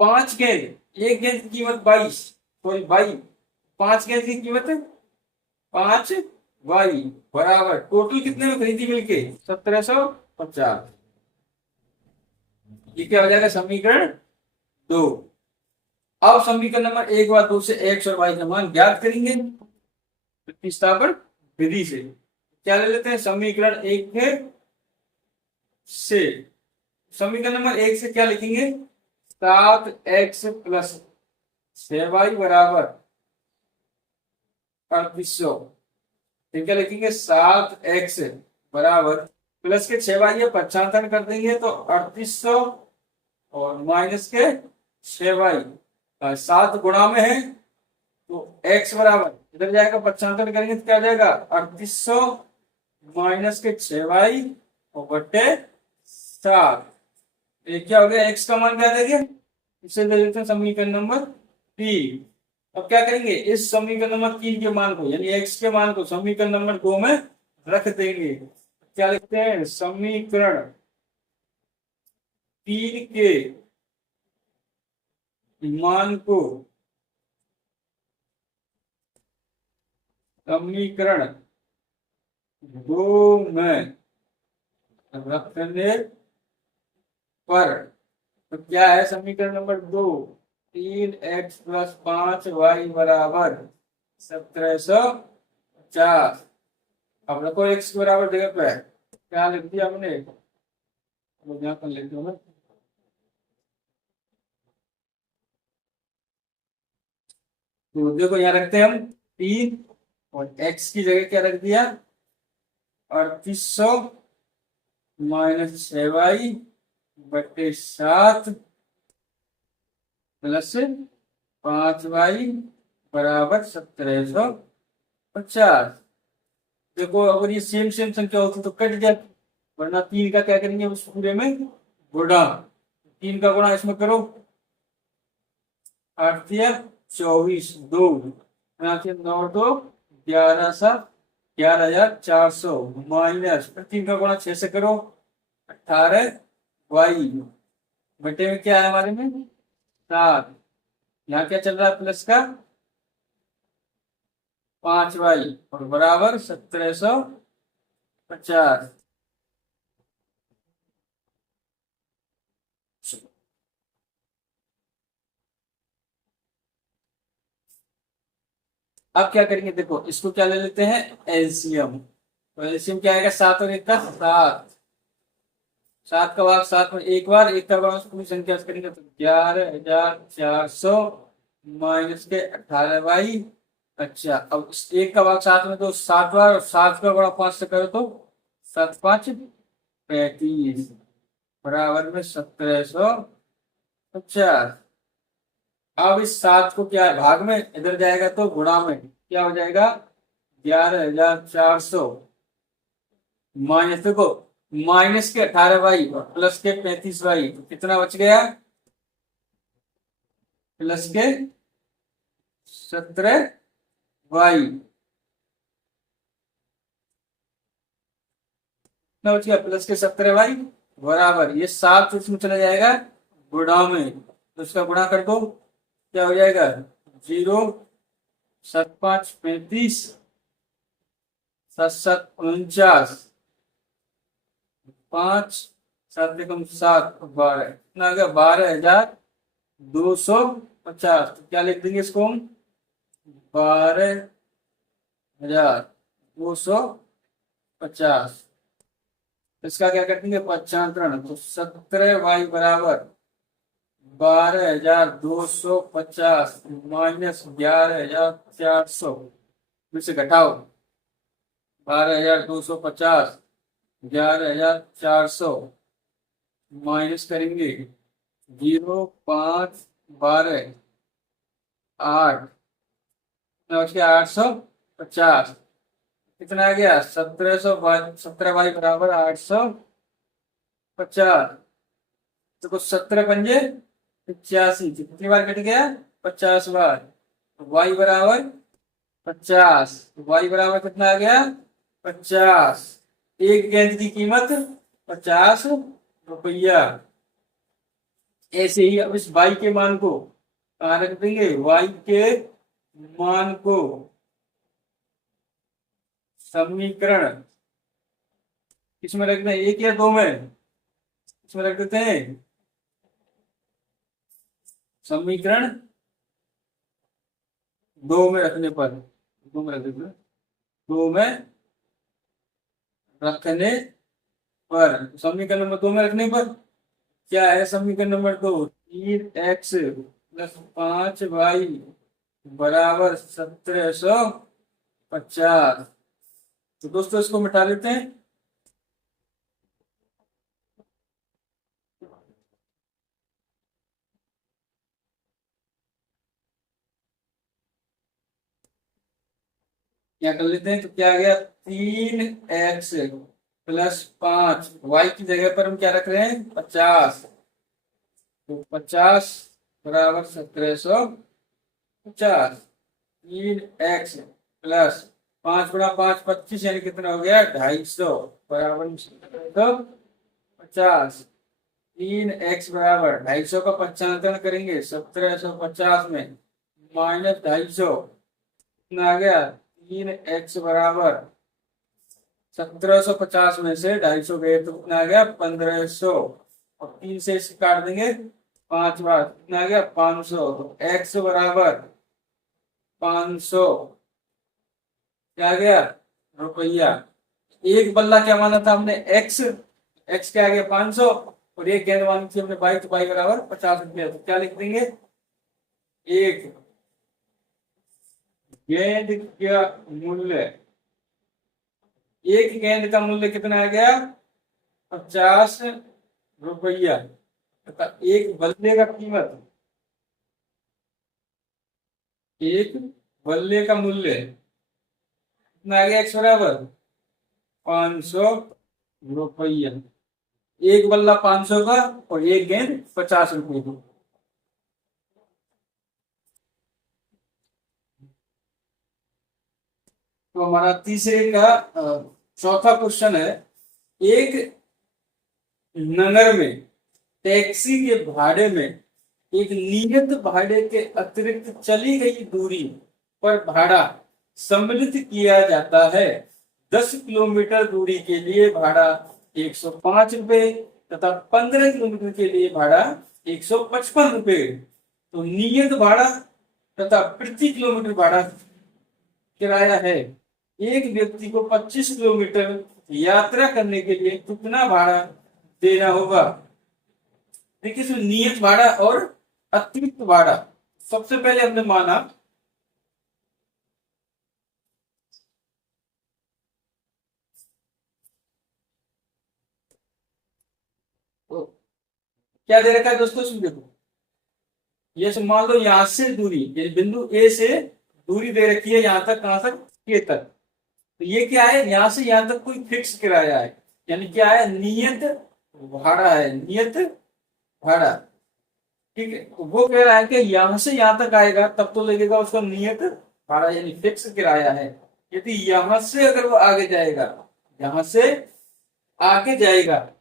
5 गेंद, एक गेंद की कीमत 22, कोई 5 गेंद की कीमत 5 y बराबर टोटल कितने में खरीदी मिलके 1750। ये क्या हो जाएगा समीकरण 2। अब समीकरण नंबर 1 व 2 से x और y का मान ज्ञात करेंगे प्रतिस्थापन विधि से। क्या ले लेते हैं, समीकरण 1 है से। समीकरण नंबर 1 से क्या लिखेंगे, 7x प्लस 6y बराबर 3800। ठीक है, लिखेंगे 7x बराबर प्लस के 6y है, पक्षांतर कर देंगे तो 3800 और माइनस के 6y, 7 गुणा में है तो x बराबर इधर जाएगा, पक्षांतर करेंगे तो क्या हो जाएगा 3800 माइनस के 6y और बट्टे 7। ये क्या हो गया, x का मान क्या देंगे, इसे दे देते हैं समीकरण नंबर 3। अब क्या करेंगे, इस समीकरण नंबर 3 के मान को यानी x के मान को समीकरण नंबर 2 में रख देंगे। क्या लिखते हैं, समीकरण 3 के मान को समीकरण 2 में रखने पर, तो क्या है समीकरण नंबर 2, 3x प्लस 5y बराबर 1750। अब रखो x बराबर जगह पे क्या लिख दिया हमने, यहाँ पर लिख दो। तो देखो यहाँ रखते हैं हम 3 और x की जगह क्या रख दिया 3800 माइनस 6y बटे 7 प्लस 5y बराबर 1750। देखो अगर ये सेम सेम संख्या होती तो कट जाती, वरना 3 का क्या करेंगे उस पूरे में गुणा, 3 का गुणा इसमें करो, 8 दिया 24, 2 यहाँ से 9 2 11 7 11,400 माइनस 3 का गुणा 6 से करो 18y बटे में क्या है हमारे में 7, यहाँ क्या चल रहा है प्लस का 5y और बराबर 1750। अब क्या करेंगे, देखो इसको क्या ले लेते हैं एलसीएम। तो एलसीएम क्या आएगा, 7 और 1 का 7, 7 का भाग 7 में एक बार, 1 का भाग पूरी संख्या से करेंगे तो 11,400 माइनस के 18y। अच्छा अब 1 का भाग 7 में तो 7 बार, और 7 का बड़ा 5 से करो तो 7 5 35 बराबर में 1750। अब इस 7 को क्या है भाग में, इधर जाएगा तो गुणा में क्या हो जाएगा 11,400 माइनस, देखो माइनस के 18y और प्लस के 35y, तो कितना बच गया प्लस के 17y, कितना बच गया प्लस के 17y बराबर, ये 7 इसमें चला जाएगा गुणा में, तो इसका गुणा कर दो क्या हो जाएगा 0 7 5 35 7 7 49 5 7 एकम 7 12, कितना आ गया 12,250। तो क्या लिख देंगे इसको हम 12,250। इसका क्या कर देंगे पक्षांतरण, तो 17y बराबर 12,250 माइनस 11,400, फिर से घटाओ 12,250 11,400 माइनस करेंगे 0 5 12 8 850, कितना आ गया 17y बराबर 850। देखो 17 पंजे 85, कितनी बार कट गया 50 बार, y बराबर 50, y बराबर कितना आ गया 50, एक गेंद की कीमत 50 रुपया। ऐसे ही अब इस y के मान को कहाँ रख देंगे, y के मान को समीकरण किसमें रख दें, 1 या 2 में, इसमें रख देते हैं समीकरण 2 में रखने पर, 2 में रख देते हैं, 2 में रखने पर समीकरण नंबर 2 में रखने पर क्या है, समीकरण नंबर 2 3x प्लस 5y बराबर 1750। तो दोस्तों इसको मिटा लेते हैं। क्या कर लेते हैं, तो क्या आ गया 3x प्लस 5, वाई की जगह पर हम क्या रख रहे हैं 50, तो 50 बराबर 1750। 3x प्लस 5 × 5 = 25, यानी कितना हो गया 250 बराबर 1750। 3x बराबर 250 का 95 करेंगे 1750 में माइनस 250 कितना आ गया 3x बराबर 1750 में से 250 गए तो कितना आ गया 1500, और 3 से इसे काट देंगे 5 बार, कितना आ गया 500। तो x बराबर 500 क्या आ गया रुपया। एक बल्ला क्या माना था हमने x, x क्या आ गया 500, और एक गेंद मानी थी हमने बाई, तो बाई बराबर 50 रुपया। तो क्या लिख देंगे, एक गेंद का मूल्य, एक गेंद का मूल्य कितना आ गया 50 रुपया, तथा एक बल्ले का कीमत, एक बल्ले का मूल्य कितना आ गया x बराबर 500 रुपया। एक बल्ला 500 का और एक गेंद 50 रुपये की। तो हमारा तीसरे का चौथा क्वेश्चन है, एक नगर में टैक्सी के भाड़े में एक नियत भाड़े के अतिरिक्त चली गई दूरी पर भाड़ा सम्मिलित किया जाता है। 10 किलोमीटर दूरी के लिए भाड़ा 105 रुपये तथा 15 किलोमीटर के लिए भाड़ा 155 रुपये। तो नियत भाड़ा तथा प्रति किलोमीटर भाड़ा किराया है। एक व्यक्ति को 25 किलोमीटर यात्रा करने के लिए कितना भाड़ा देना होगा। देखिए इसमें नियत भाड़ा और अतिरिक्त भाड़ा। सबसे पहले हमने माना तो क्या दे रखा है दोस्तों, सुन देखो, ये मान लो यहां से दूरी, ये बिंदु ए से दूरी दे रखी है यहां तक, कहां तक के तक। तो ये क्या है, यहां से यहां तक कोई फिक्स किराया है, यानी क्या है नियत भाड़ा है, नियत भाड़ा। ठीक है, तो वो कह रहा है कि यहां से यहां तक आएगा तब तो लगेगा उसका नियत भाड़ा, यानी फिक्स किराया है। यदि यहां से अगर वो आगे जाएगा, यहां से आगे जाएगा,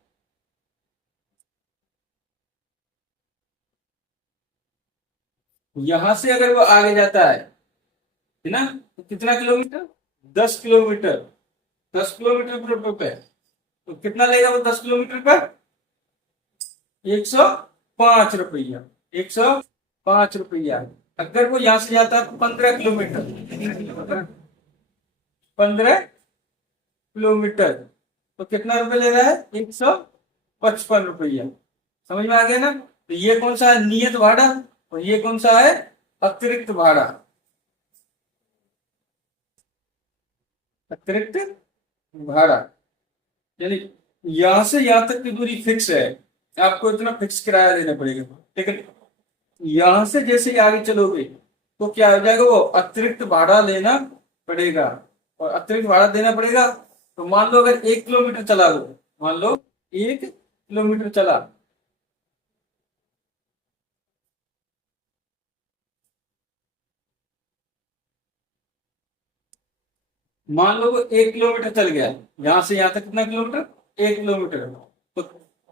यहां से अगर वो आगे जाता है ना, तो कितना किलोमीटर 10 किलोमीटर, 10 किलोमीटर पर रुपए, तो कितना लेगा वो 10 किलोमीटर पर 105 रुपया, 105 रुपया। अगर वो यहां से जाता है 15 किलोमीटर, 15 किलोमीटर, तो कितना रुपए ले रहा है 155 रुपया। समझ में आ गया ना। तो ये कौन सा है नियत भाड़ा और ये कौन सा है अतिरिक्त भाड़ा। अतिरिक्त भाड़ा यानी यहां से यहां तक की दूरी फिक्स है, आपको इतना फिक्स किराया देना पड़ेगा। लेकिन यहां से जैसे ही आगे चलोगे तो क्या हो जाएगा, वो अतिरिक्त भाड़ा लेना पड़ेगा। और अतिरिक्त भाड़ा देना पड़ेगा, तो मान लो अगर 1 किलोमीटर चला दो, मान लो 1 किलोमीटर चला, मान लो वो 1 किलोमीटर चल गया, यहां से यहां तक कितना किलोमीटर 1 किलोमीटर, तो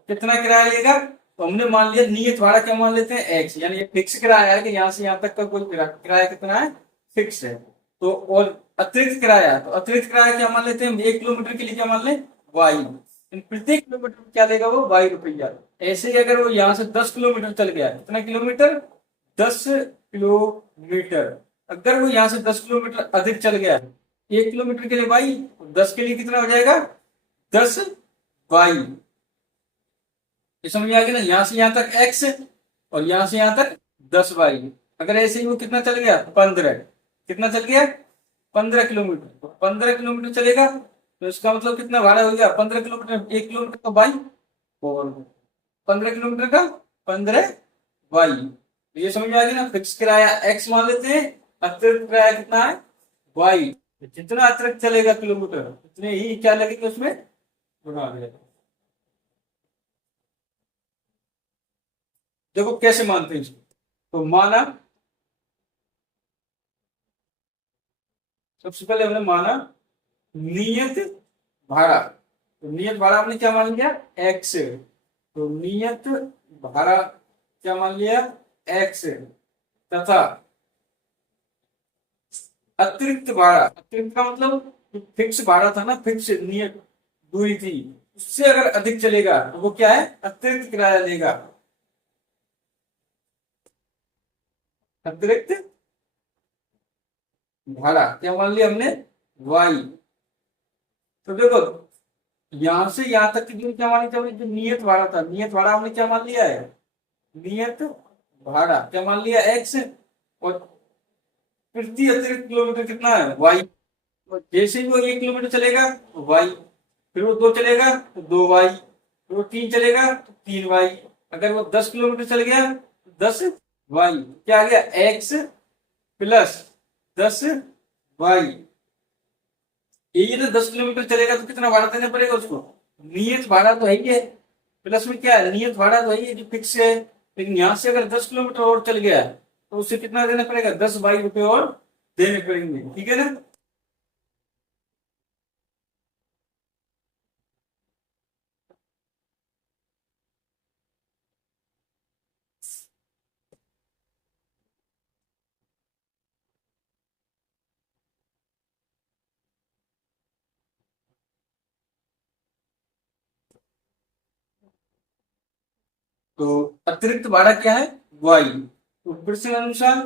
कितना किराया लेगा। तो हमने मान लिया नियत भाड़ा क्या मान लेते हैं एक्स, यानी ये फिक्स किराया है कि यहाँ से यहाँ तक का कोई किराया कितना है फिक्स है। तो और अतिरिक्त किराया, तो अतिरिक्त किराया क्या मान लेते हैं हम 1 किलोमीटर के लिए क्या मान लें वाई, प्रत्येक किलोमीटर क्या देगा वो वाई रुपया। ऐसे ही अगर वो यहाँ से 10 किलोमीटर चल गया, कितना किलोमीटर 10 किलोमीटर, अगर वो यहाँ से 10 किलोमीटर अधिक चल गया 1 किलोमीटर के लिए वाई, 10 के लिए कितना हो जाएगा 10 वाई। ये समझ में आ गया ना, यहां से यहां तक एक्स और यहां से यहां तक 10 वाई। अगर ऐसे ही वो कितना चल गया 15, कितना चल गया 15 किलोमीटर, तो 15 किलोमीटर चलेगा तो इसका मतलब कितना भाड़ा हो गया 15 किलोमीटर, 1 किलोमीटर का बाई, और 15 किलोमीटर का 15 वाई। ये समझ में आ गया ना, फिक्स किराया एक्स मान लेते हैं, अतिरिक्त किराया कितना है वाई। जितना अतिरिक्त चलेगा किलोमीटर उतने ही क्या लगेगा उसमें गुना लगेगा। देखो कैसे मानते हैं इसको, तो माना सबसे पहले हमने माना नियत भाड़ा, तो नियत भाड़ा हमने क्या मान लिया एक्स, तो नियत भाड़ा क्या मान लिया एक्स, तथा अतिरिक्त भाड़ा, अतिरिक्त का मतलब फिक्स भाड़ा था ना, फिक्स नियत दूरी थी, उससे अगर अधिक चलेगा तो वो क्या है अतिरिक्त किराया लेगा, अतिरिक्त भाड़ा क्या मान लिया हमने वाई। तो देखो यहां से यहां तक की दूरी क्या मानी चाहिए, जो नियत भाड़ा था, नियत भाड़ा हमने क्या मान लिया है नियत भाड़ा क्या मान लिया एक्स, और प्रति अतिरिक्त किलोमीटर कितना है वाई। और जैसे ही वो 1 किलोमीटर चलेगा तो वाई, फिर वो 2 चलेगा तो 2 वाई, फिर वो 3 चलेगा तो 3 वाई, अगर वो 10 किलोमीटर चल गया तो 10 वाई, क्या आ गया एक्स प्लस 10 वाई। ये तो 10 किलोमीटर चलेगा तो कितना भाड़ा देना पड़ेगा उसको, नियत भाड़ा तो है ही है, प्लस में क्या है नियत भाड़ा तो है ही है जो फिक्स है, लेकिन यहां से अगर 10 किलोमीटर और चल गया तो उससे कितना देना पड़ेगा 10 वाई रुपए और देने पड़ेंगे, ठीक है ना। तो अतिरिक्त भाड़ा क्या है वाई, तो प्रश्न अनुसार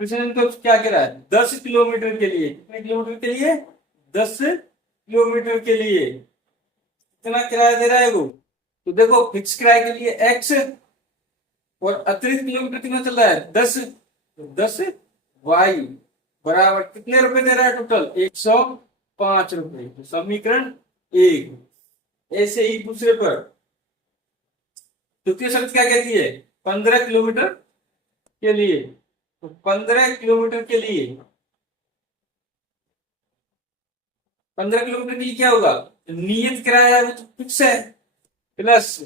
प्रश्न तो क्या कह रहा है 10 किलोमीटर के लिए, कितने किलोमीटर के लिए 10 किलोमीटर के लिए कितना किराया दे रहा है वो, तो देखो फिक्स किराए के लिए एक्स और अतिरिक्त किलोमीटर कितना चल रहा है 10, तो 10 वाई बराबर कितने रुपए दे रहा है टोटल 105 रुपए, तो समीकरण एक। ऐसे ही दूसरे पर द्वितीय शर्त क्या कहती है 15 किलोमीटर के लिए, तो 15 किलोमीटर के लिए 15 किलोमीटर के लिए क्या होगा नियत किराया है वो तो फिक्स है, प्लस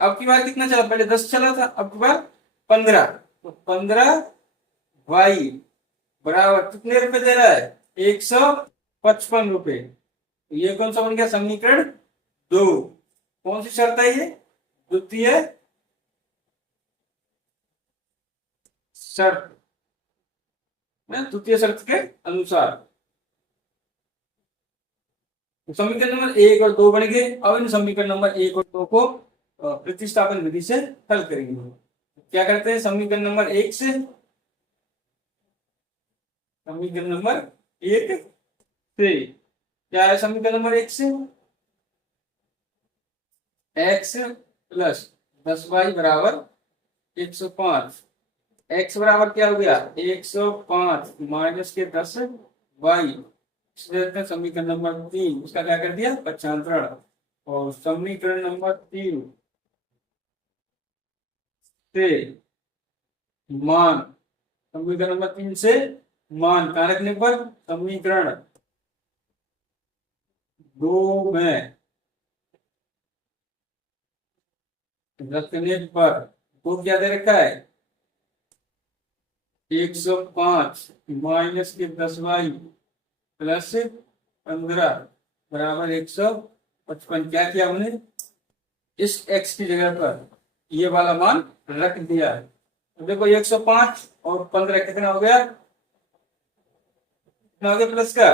अब की बार कितना चला पहले 10 चला था, अब की बार 15, तो 15 वाई बराबर कितने रुपए दे रहा है 155 रुपए। तो ये कौन सा बन गया समीकरण 2। कौन सी शर्त है ये द्वितीय शर्त, द्वितीय शर्त के अनुसार। तो समीकरण नंबर 1 और 2 बन गए, अब इन समीकरण नंबर 1 और 2 को प्रतिस्थापन विधि से हल करेंगे। क्या करते हैं समीकरण नंबर 1 से, समीकरण नंबर 1 से क्या है समीकरण नंबर 1 से एक्स प्लस 10 वाई बराबर 105, एक्स बराबर क्या हो गया 105 माइनस के 10 वाई, समीकरण नंबर 3 उसका क्या कर दिया पक्षांतरण, और समीकरण नंबर 3 से मान, समीकरण नंबर 3 से मान कहाँ रखने पर समीकरण 2 में रखने पर तो क्या दे रखा है 105 माइनस के 10 वाई प्लस 15 बराबर 155, क्या किया हमने इस x की जगह पर ये वाला मान रख दिया है। तो देखो 105 और 15 कितना हो गया, कितना हो गया प्लस का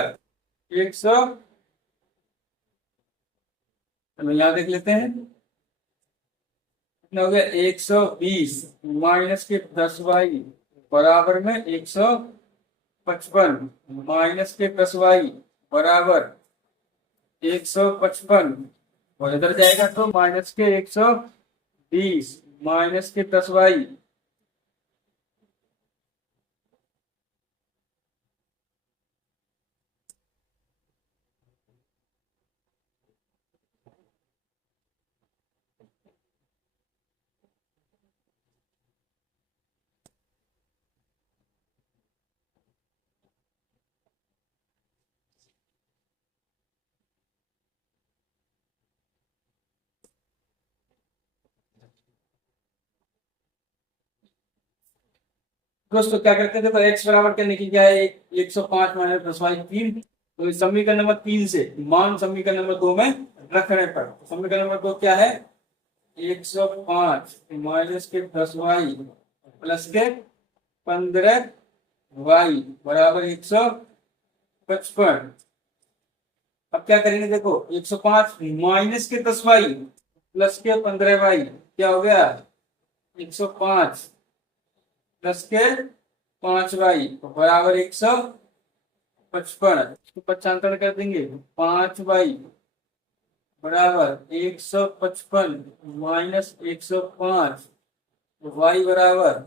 100, चलो यहाँ देख लेते हैं कितना हो गया 120 माइनस के 10 वाई बराबर में 155, 55 माइनस के प्लस वाई बराबर 155, और इधर जाएगा तो माइनस के 120 माइनस के प्लस वाई। दोस्तों क्या करते थे, तो एक्स बराबर करने की क्या है, 105 माइनस प्लस वाई 3। तो इस समीकरण नंबर 3 से मान समीकरण नंबर 2 में रखने पर समीकरण नंबर 2 क्या है, 105 माइनस के प्लस वाई प्लस के 15 वाई बराबर 155। अब क्या करेंगे, देखो 105 माइनस के 10 वाई प्लस के 15 वाई क्या हो गया, 105 प्लस के 5 वाई बराबर 155। इसको पक्षांतर कर देंगे, 5 वाई बराबर 155 माइनस 105 वाई बराबर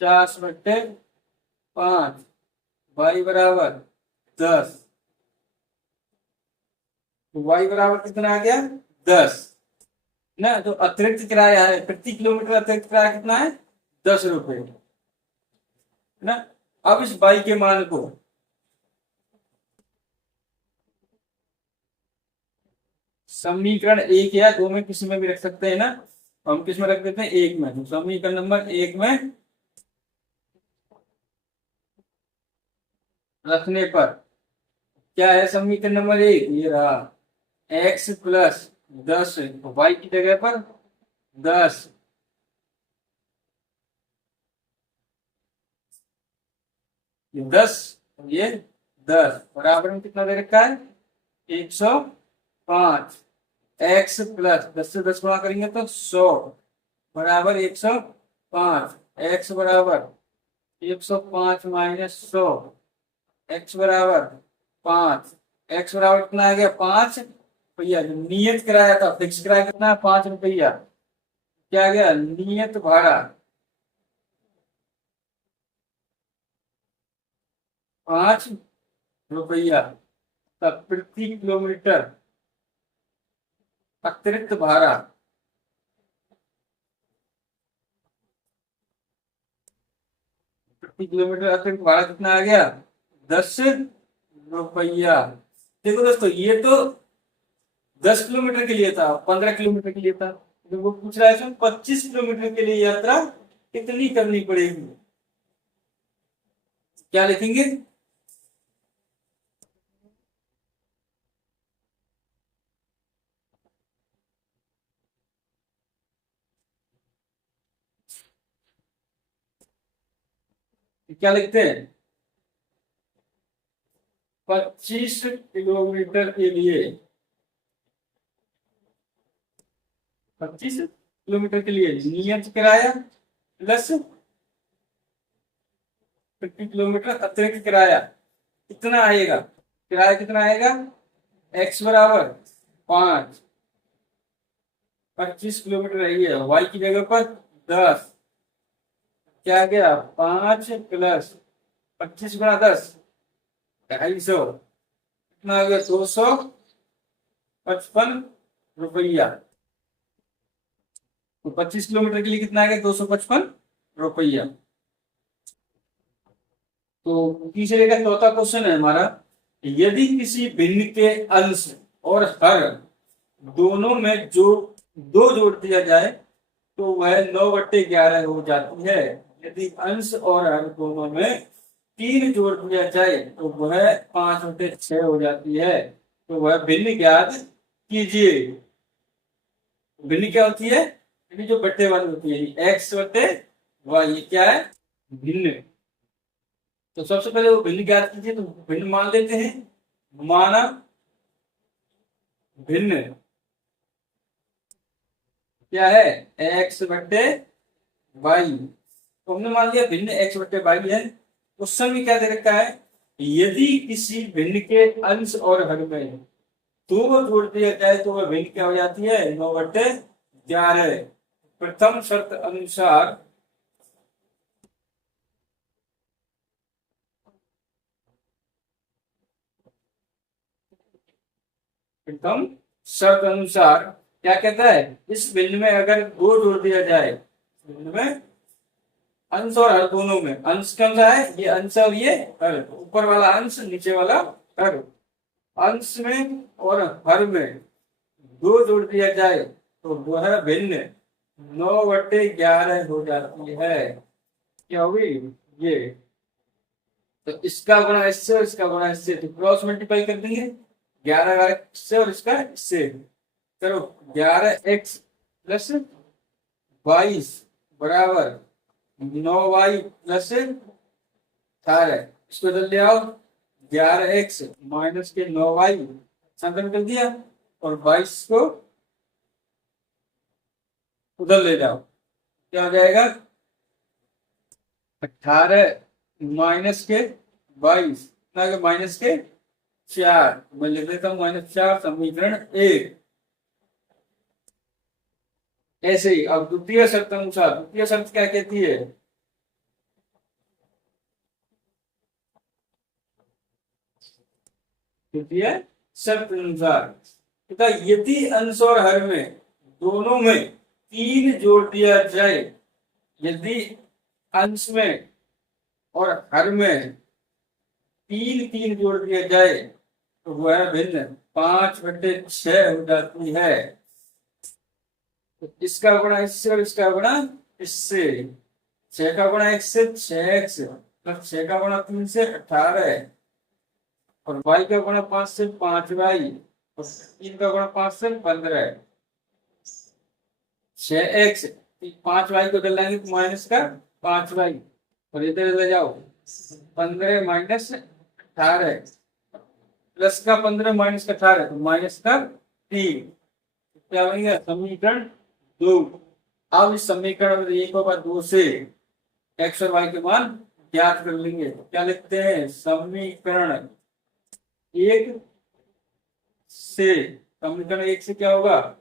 50/5 वाई बराबर 10। तो वाई बराबर कितना आ गया, 10 ना। जो अतिरिक्त किराया है प्रति किलोमीटर, अतिरिक्त किराया कितना है, 10 रुपए ना। अब इस बाई के मान को समीकरण 1 या 2 में किसी में भी रख सकते हैं ना, हम किस में रख देते हैं, 1 में। तो समीकरण नंबर 1 में रखने पर क्या है, समीकरण नंबर 1 ये रहा, x प्लस 10 वाई की जगह पर 10 ये 10 ये 10 बराबर में कितना दे रखा है, 105। x प्लस 10 से 10 गुणा करेंगे तो 100 बराबर 105। x बराबर 105 माइनस 100, x बराबर 5। x बराबर कितना आ गया, 5 रुपया। जो नियत किराया था, फिक्स किराया कितना है, 5 रुपया। क्या आ गया, नियत भाड़ा 5 रुपया। तब प्रति किलोमीटर अतिरिक्त भाड़ा प्रति किलोमीटर अतिरिक्त भाड़ा कितना आ गया, 10 रुपया। देखो दोस्तों, ये तो 10 किलोमीटर के लिए था, 15 किलोमीटर के लिए था। तो वो पूछ रहा है 25 किलोमीटर के लिए यात्रा कितनी करनी पड़ेगी, क्या लिखेंगे, क्या लिखते हैं, 25 किलोमीटर के लिए, 25 किलोमीटर के लिए नियत किराया प्लस प्रति किलोमीटर अतिरिक्त किराया कितना आएगा, किराया कितना आएगा, x बराबर 5, 25 किलोमीटर है, वाई की जगह पर 10। क्या आ गया, 5 प्लस 25 × 10 250, कितना आ गया, 255 रुपया। तो 25 किलोमीटर के लिए कितना आ गया, 255 रुपया। तो तीसरे का चौथा क्वेश्चन है हमारा, यदि किसी भिन्न के अंश और हर दोनों में जो 2 जोड़ दिया जाए तो वह 9/11 हो जाती है। यदि अंश और हर दोनों में 3 जोड़ दिया जाए तो वह 5/6 हो जाती है। तो वह भिन्न ज्ञात कीजिए। भिन्न क्या होती है, जो बट्टे वाली होती है, x/y क्या है, भिन्न। तो सबसे पहले वो भिन्न ज्ञात कीजिए, तो भिन्न मान लेते हैं, माना भिन्न क्या है, x/y। तो हमने मान लिया भिन्न x/y है। क्वेश्चन में क्या दे रखा है, यदि किसी भिन्न के अंश और हर में दो जोड़ दिया जाए तो वह भिन्न क्या हो जाती है, 9/11। प्रथम शर्त अनुसार प्रथम शर्त अनुसार क्या कहता है, इस भिन्न में अगर दो जोड़ दिया जाए, भिन्न में अंश और हर दोनों में, अंश कौन सा है, ये अंश और ये हर, ऊपर वाला अंश नीचे वाला हर, अंश में और हर में दो जोड़ दिया जाए तो वह भिन्न 9/11 हो जाती है। क्या होगी ये, तो इसका गुणा इससे और इसका गुणा इससे, तो क्रॉस मल्टीप्लाई कर देंगे, 11 इससे और इसका इससे करो, 11x+22 बराबर 9y+18। इसको जल्दी आओ, 11x माइनस के 9y संकलन कर दिया और 22 को उधर ले जाओ, क्या हो जाएगा, 18 माइनस के 22 माइनस के 4, मैं लिख देता हूं -4 समीकरण 1। ऐसे ही अब द्वितीय शर्त अनुसार, द्वितीय शर्त क्या कहती है, द्वितीय शर्त अनुसार यदि अंश और हर में दोनों में 3 जोड़ दिया जाए, यदि अंश में और हर में 3 जोड़ दिया जाए तो वह भिन्न 5/6 हो जाती है। तो इसका गुणा इससे और इसका गुणा इससे, 6 का गुणा 1 से 6x प्लस 6 का गुणा 3 से 18 और y का गुणा 5 से 5y और 3 का गुणा 5 से 15। 6x 5y को डलाएंगे तो माइनस का 5y और इधर ले जाओ, 15 माइनस 18 प्लस का 15 माइनस का 18 तो माइनस का 3, क्या बनेगा समीकरण 2। अब इस समीकरण में 1/2 से x और y के मान ज्ञात कर लेंगे, क्या लिखते हैं, समीकरण 1 से, समीकरण 1 से क्या होगा,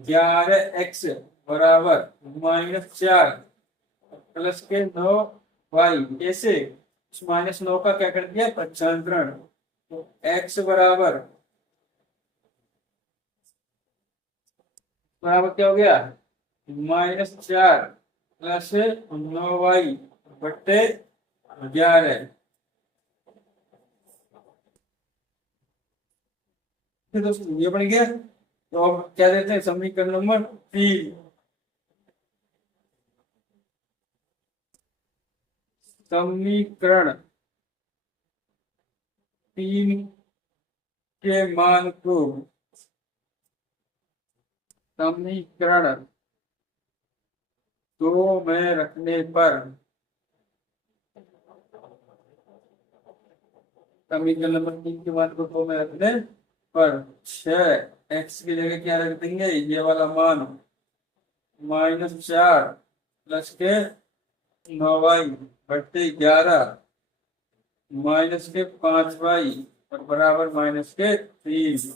11x बराबर -4 प्लस के 9y, ऐसे -9 का क्या कर दिया प्रक्षांतरण, तो x बराबर क्या हो गया, -4 प्लस 9y/11। दोस्तों ये बन गया, तो अब क्या देते हैं समीकरण नंबर 3, समीकरण 3 के मान को समीकरण 2 में रखने पर, समीकरण नंबर 3 के मान को 2 में रखने पर 6x की जगह क्या रख देंगे, ये वाला मान -4 प्लस के 9y/11 माइनस के 5y और बराबर -3।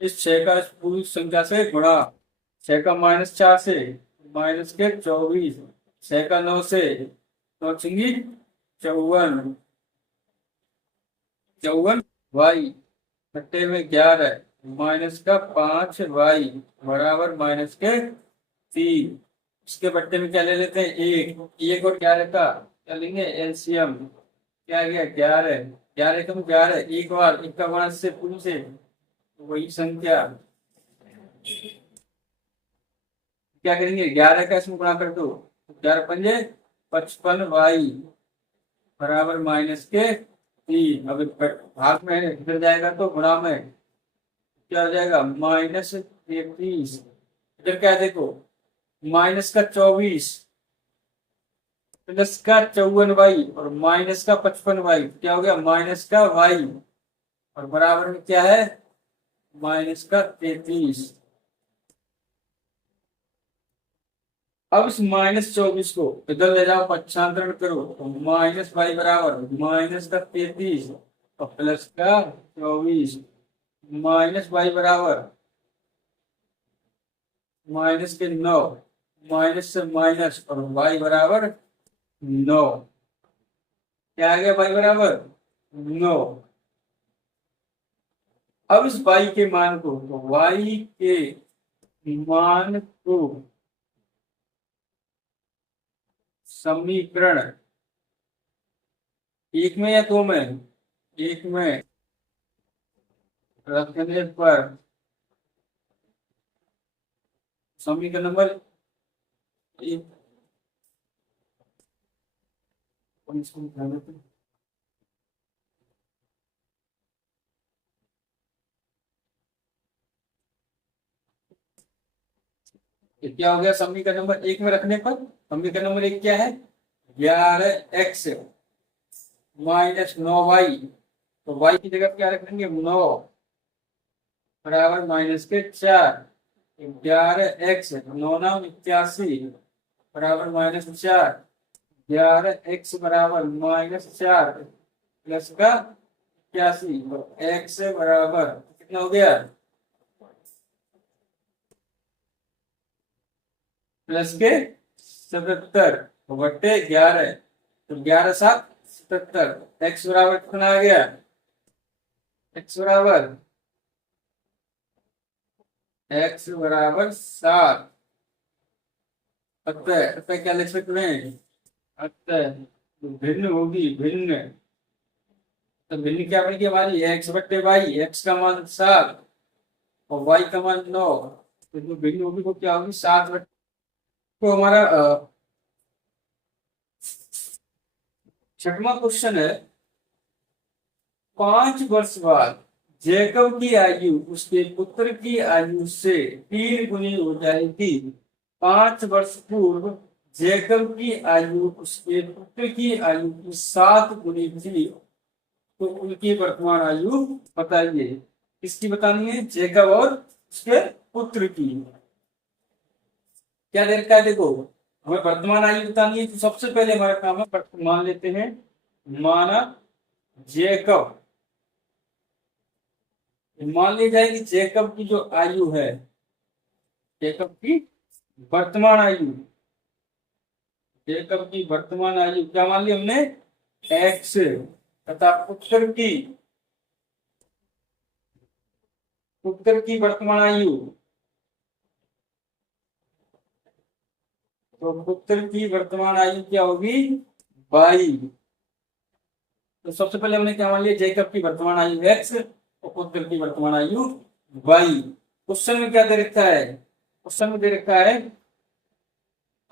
इस 6 का इस पूरी संख्या से गुणा, 6 का -4 से माइनस के 24, 6 का 9 से 9 चिंगी 54y बट्टे में 11 माइनस का 5y बराबर -3। इसके बट्टे में क्या ले लेते हैं, 1 और 11 का क्या लेंगे एलसीएम, क्या गया 11, 11 कम 11, एक बार एक का गुणा से पूरी से वही संख्या, क्या करेंगे 11 का इसमें गुणा कर दो, 11×5 = 55y बराबर -3। अब भाग में इधर जाएगा तो गुणा में क्या हो जाएगा -33, इधर क्या देखो माइनस का 24 प्लस का 54y और माइनस का 55y, क्या हो गया माइनस का y और बराबर में क्या है -33। अब इस -24 को इधर ले जाओ, पक्षांतरण करो तो -y बराबर -33 और +24 -y बराबर -9, माइनस से माइनस और y बराबर 9। क्या आ गया? y बराबर 9। अब इस y के मान को, तो y के मान को समीकरण एक में या दो में? एक में रखने पर समीकरण नंबर एक, क्या हो गया? समीकरण नंबर एक में रखने पर समीकरण नंबर एक क्या है? 11x -9y, तो y की जगह क्या रखेंगे? 9 बराबर -4। 11x 9 9 81 बराबर -4। 11x बराबर -4 प्लस का 81, तो x बराबर कितना हो गया? प्लस के 77 बट्टे 11, तो 11 7 77। x बराबर कितना आ गया? x बराबर 7। अतः अतः क्या लिख सकते हैं? अतः भिन्न होगी, भिन्न। तो भिन्न क्या बनेगी हमारी? x बट्टे वाई, x का मान 7 और y का मान 9, तो जो भिन्न होगी वो क्या होगी? 7 बट्टे। तो हमारा छठवां क्वेश्चन है, 5 वर्ष बाद जैकब की आयु उसके पुत्र की आयु से 3 गुनी हो जाएगी। 5 वर्ष पूर्व जैकब की आयु उसके पुत्र की आयु की 7 गुनी थी, तो उनकी वर्तमान आयु बताइए। किसकी बतानी है? जैकब और उसके पुत्र की। क्या दे रखा है? देखो, हमें वर्तमान आयु बतानी है, तो सबसे पहले हमारा काम है, मान लेते हैं, माना जैकब, मान ली जाएगी जैकब की जो आयु है, जैकब की वर्तमान आयु, जैकब की वर्तमान आयु क्या मान ली हमने? एक्स तथा पुत्र की वर्तमान आयु, तो पुत्र की वर्तमान आयु क्या होगी? 22। तो सबसे पहले हमने क्या मान लिया? जैकब की वर्तमान आयु एक्स और पुत्र की वर्तमान आयु 22। क्वेश्चन में क्या दे रखा है? क्वेश्चन में दे रखा है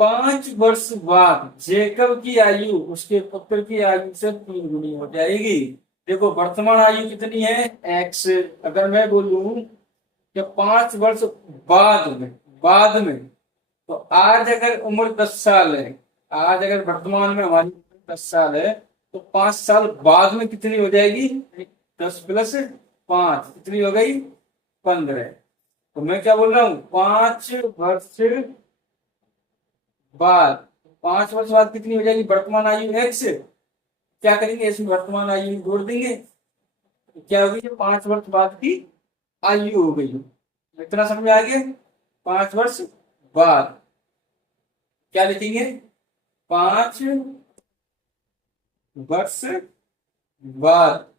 5 वर्ष बाद जैकब की आयु उसके पुत्र की आयु से 3 गुनी हो जाएगी। देखो, वर्तमान आयु कितनी है? एक्स। अगर मैं बोलूं कि 5 वर्ष बाद में, तो आज अगर उम्र 10 साल है, आज अगर वर्तमान में हमारी 10 साल है, तो 5 साल बाद में कितनी हो जाएगी? 10 + 5 कितनी हो गई? 15। तो मैं क्या बोल रहा हूं? 5 वर्ष बाद, 5 वर्ष बाद कितनी हो जाएगी वर्तमान आयु? एक्स। क्या करेंगे? इसमें वर्तमान आयु जोड़ देंगे, तो क्या होगी? 5 वर्ष बाद की आयु हो गई। इतना समझ में आ गया? 5 वर्ष बाद क्या लिखेंगे? 5 वर्ष बाद,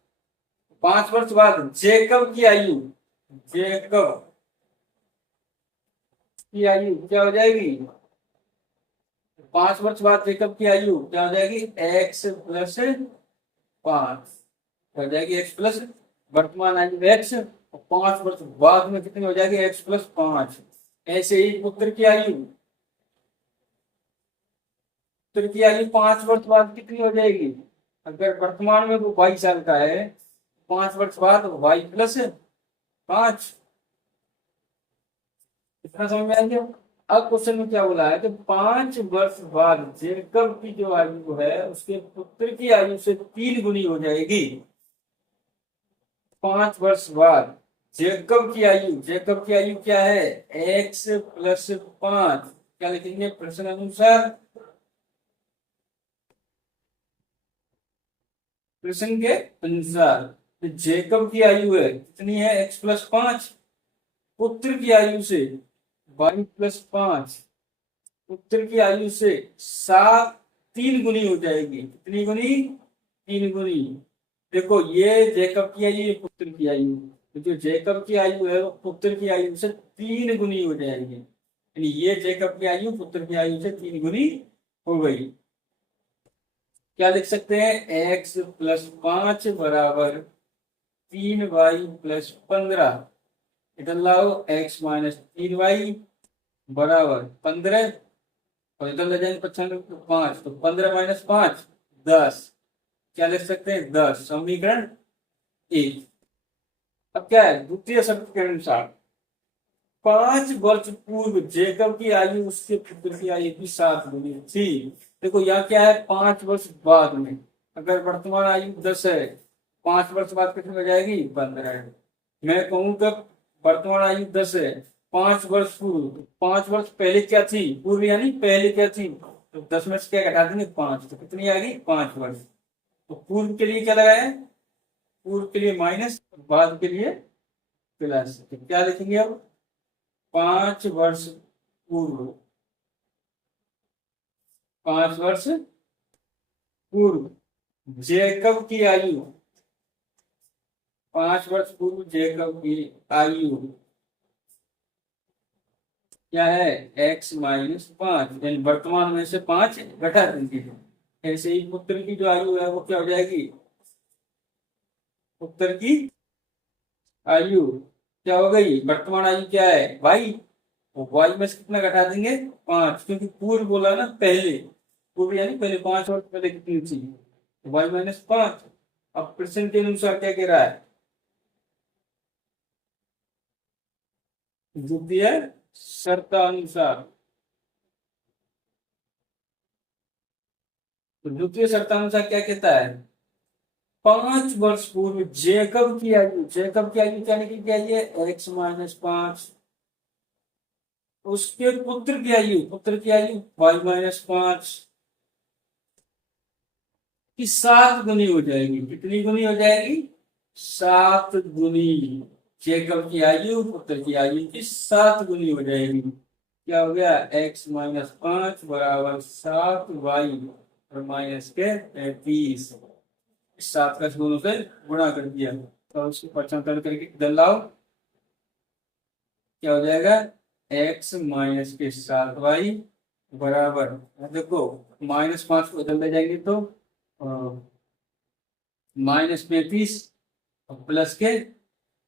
5 वर्ष बाद जैकब की आयु, जैकब की आयु क्या हो जाएगी? 5 वर्ष बाद जैकब की आयु क्या हो जाएगी? x + 5 हो जाएगी, x प्लस वर्तमान आयु x, और 5 वर्ष बाद में कितनी हो जाएगी? x + 5। ऐसे ही पुत्र की आयु, पुत्र की आयु 5 वर्ष बाद कितनी हो जाएगी? अगर वर्तमान में वो 22 साल का है, 5 वर्ष बाद y + 5। इतना समझ में आ गया? अब क्वेश्चन में क्या बोला है कि 5 वर्ष बाद जैकब की जो आयु है उसके पुत्र की आयु से 3 गुनी हो जाएगी। 5 वर्ष बाद जैकब की आयु क्या है? x + 5 क्या लिखेंगे प्रश्न अनुसार, प्रश्न के अनुसार तो जेकब की आयु है कितनी है x+5, पुत्र की आयु से y+5, पुत्र की आयु से 7 3 गुनी हो जाएगी, कितनी गुनी 3 गुनी। देखो ये जेकब की आयु, ये पुत्र की आयु, तो जो जेकब की आयु है वो पुत्र की आयु से 3 गुनी हो जाएगी, यानी ये जेकब की आयु पुत्र की आयु से 3 गुनी हो गई। क्या लिख सकते हैं x+5 बराबर 3y+15, इधर लाओ x माइनस 3y बराबर 15, और इधर ले जाएंगे 5, तो 15 माइनस 5 10, क्या लिख सकते हैं 10, समीकरण 1। अब क्या है द्वितीय शब्द के अनुसार 5 वर्ष पूर्व जेकब की आयु उसके पुत्र की आयु की 7 गुनी थी। देखो यहाँ क्या है 5 वर्ष बाद में, अगर वर्तमान आयु 10 है, 5 वर्ष बाद कितनी हो जाएगी 15 है। मैं कहूँ कब वर्तमान आयु 10 है, 5 वर्ष पूर्व, 5 वर्ष पहले क्या थी, पूर्व यानी पहले क्या थी, तो 10 में से क्या घटा देंगे 5, तो कितनी आ गई 5 वर्ष। तो पूर्व के लिए क्या लगाए, पूर्व के लिए माइनस, बाद के लिए प्लस, तो क्या लिखेंगे अब 5 वर्ष पूर्व, 5 वर्ष पूर्व जेकब की आयु, 5 वर्ष पूर्व जेकब की आयु क्या है x-5, यानी वर्तमान में से 5 घटा देंगे। ऐसे ही पुत्र की जो आयु है वो क्या हो जाएगी, पुत्र की आयु क्या हो गई, वर्तमान आयु क्या है y, तो y में से कितना घटा देंगे 5, क्योंकि पूर्व बोला ना पहले, पूर्व यानी पहले 5 वर्ष पहले कितनी थी, y-5। अब प्रश्न के अनुसार क्या कह रहा है, द्वितीय शर्तानुसार, तो द्वितीय शर्तानुसार क्या कहता है 5 वर्ष पूर्व जेकब की आयु, जेकब की आयु क्या निकल के आई है x-5, उसके पुत्र की आयु, पुत्र की आयु y-5 की 7 गुनी हो जाएगी, कितनी गुनी हो जाएगी 7 गुनी, जेकब की आयु पुत्र की आयु की 7 गुनी हो जाएगी। क्या हो गया x-5 बराबर 7y और माइनस के 35, 7 का दोनों से गुणा कर दिया, तो उसको 75 करके इधर लाओ, क्या हो जाएगा x माइनस के 7y बराबर, देखो -5 को इधर ले जाएंगे तो -35 और प्लस के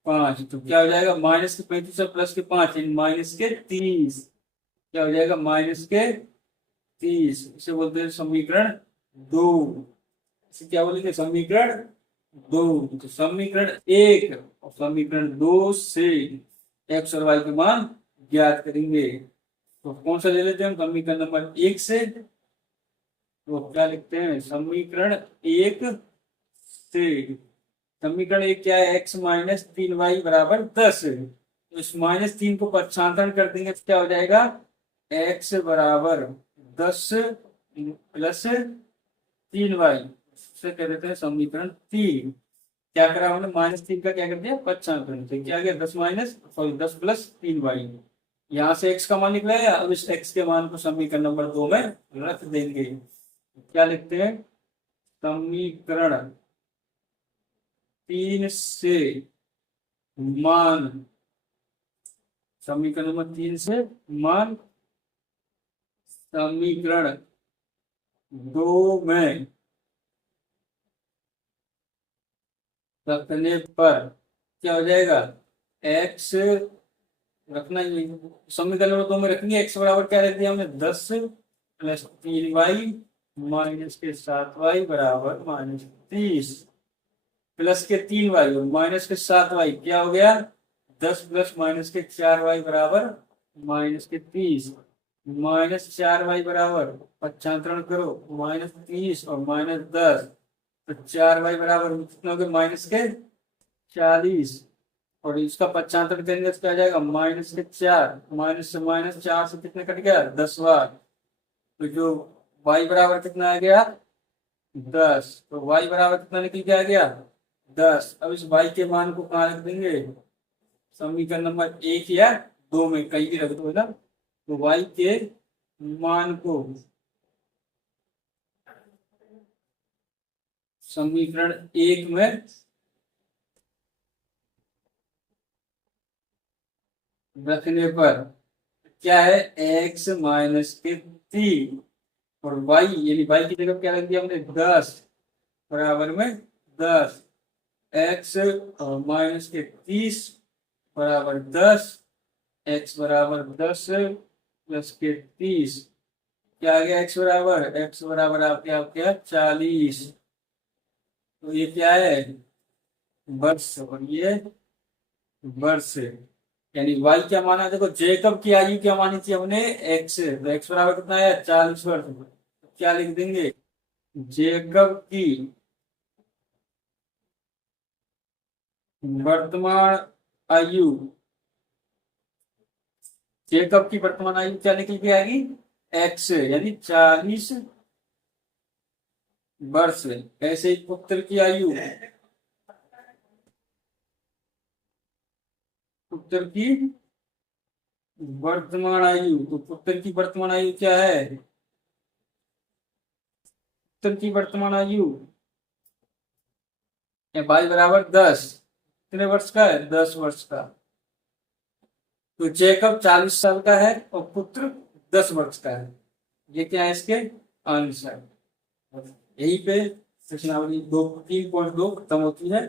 5, तो क्या हो जाएगा माइनस के 35 और प्लस के 5 माइनस के 30, क्या हो जाएगा माइनस के 30, इसे बोलते हैं समीकरण 2। इसे क्या बोलेंगे समीकरण 2। तो समीकरण 1 और समीकरण 2 से x और y के मान ज्ञात करेंगे। तो कौन सा ले लेते हैं समीकरण नंबर 1 से, तो क्या लिखते हैं समीकरण 1 से, समीकरण 1 क्या है x-3y बराबर 10, तो इस -3 को पक्षांतरण कर देंगे तो क्या हो जाएगा x बराबर 10 प्लस 3y, से कह देते हैं समीकरण 3। क्या करा हमने -3 का क्या कर दिया पक्षांतरण, तो क्या गया 10 प्लस 3y, यहाँ से x का मान निकला है, अब इस x के मान को समीकरण नंबर 2 में रख देंगे। क्या लिखते हैं समीकरण 3 से मान, समीकरण नंबर 3 से मान समीकरण 2 में रखने पर क्या हो जाएगा x रखना ही, समीकरण नंबर 2 में रखेंगे x बराबर क्या रख दिया हमने 10 प्लस 3y माइनस के 7y बराबर -30, प्लस के 3y और माइनस के 7y क्या हो गया 10 प्लस माइनस के 4y बराबर -30, -4y बराबर पक्षांतरण करो -30 और -10, तो 4y बराबर कितना हो गया -40, और इसका 75 करेंगे तो क्या आ जाएगा -4, माइनस से -4 से कितने कट गया 10 बार। तो जो y बराबर कितना आ गया 10, तो y बराबर कितना निकल के आ गया 10। अब इस y के मान को कहाँ रख देंगे, समीकरण नंबर 1 या 2 में कहीं भी रख दो है ना। तो y के मान को समीकरण 1 में रखने पर क्या है x माइनस के 3 और y यानी y की जगह क्या रख दिया हमने 10 बराबर में 10, x माइनस के 30 बराबर 10, x बराबर 10 प्लस के 30, क्या आ गया x बराबर आपके 40। तो ये क्या है वर्ष और ये वर्ष, यानी y क्या माना है, देखो जेकब की आयु क्या मानी थी हमने x, तो x बराबर कितना है 40 वर्ष। तो क्या लिख देंगे जेकब की वर्तमान आयु, जेकब की वर्तमान आयु क्या निकल के आएगी x यानी 40 वर्ष। ऐसे ही पुत्र की आयु, पुत्र की वर्तमान आयु, तो पुत्र की वर्तमान आयु क्या है, पुत्र की वर्तमान आयु y बराबर 10, कितने वर्ष का है 10 वर्ष का। तो जेकब 40 साल का है और पुत्र 10 वर्ष का है। ये क्या है इसके आंसर। यहीं पे प्रश्नावली 2 3.2 खत्म होती है।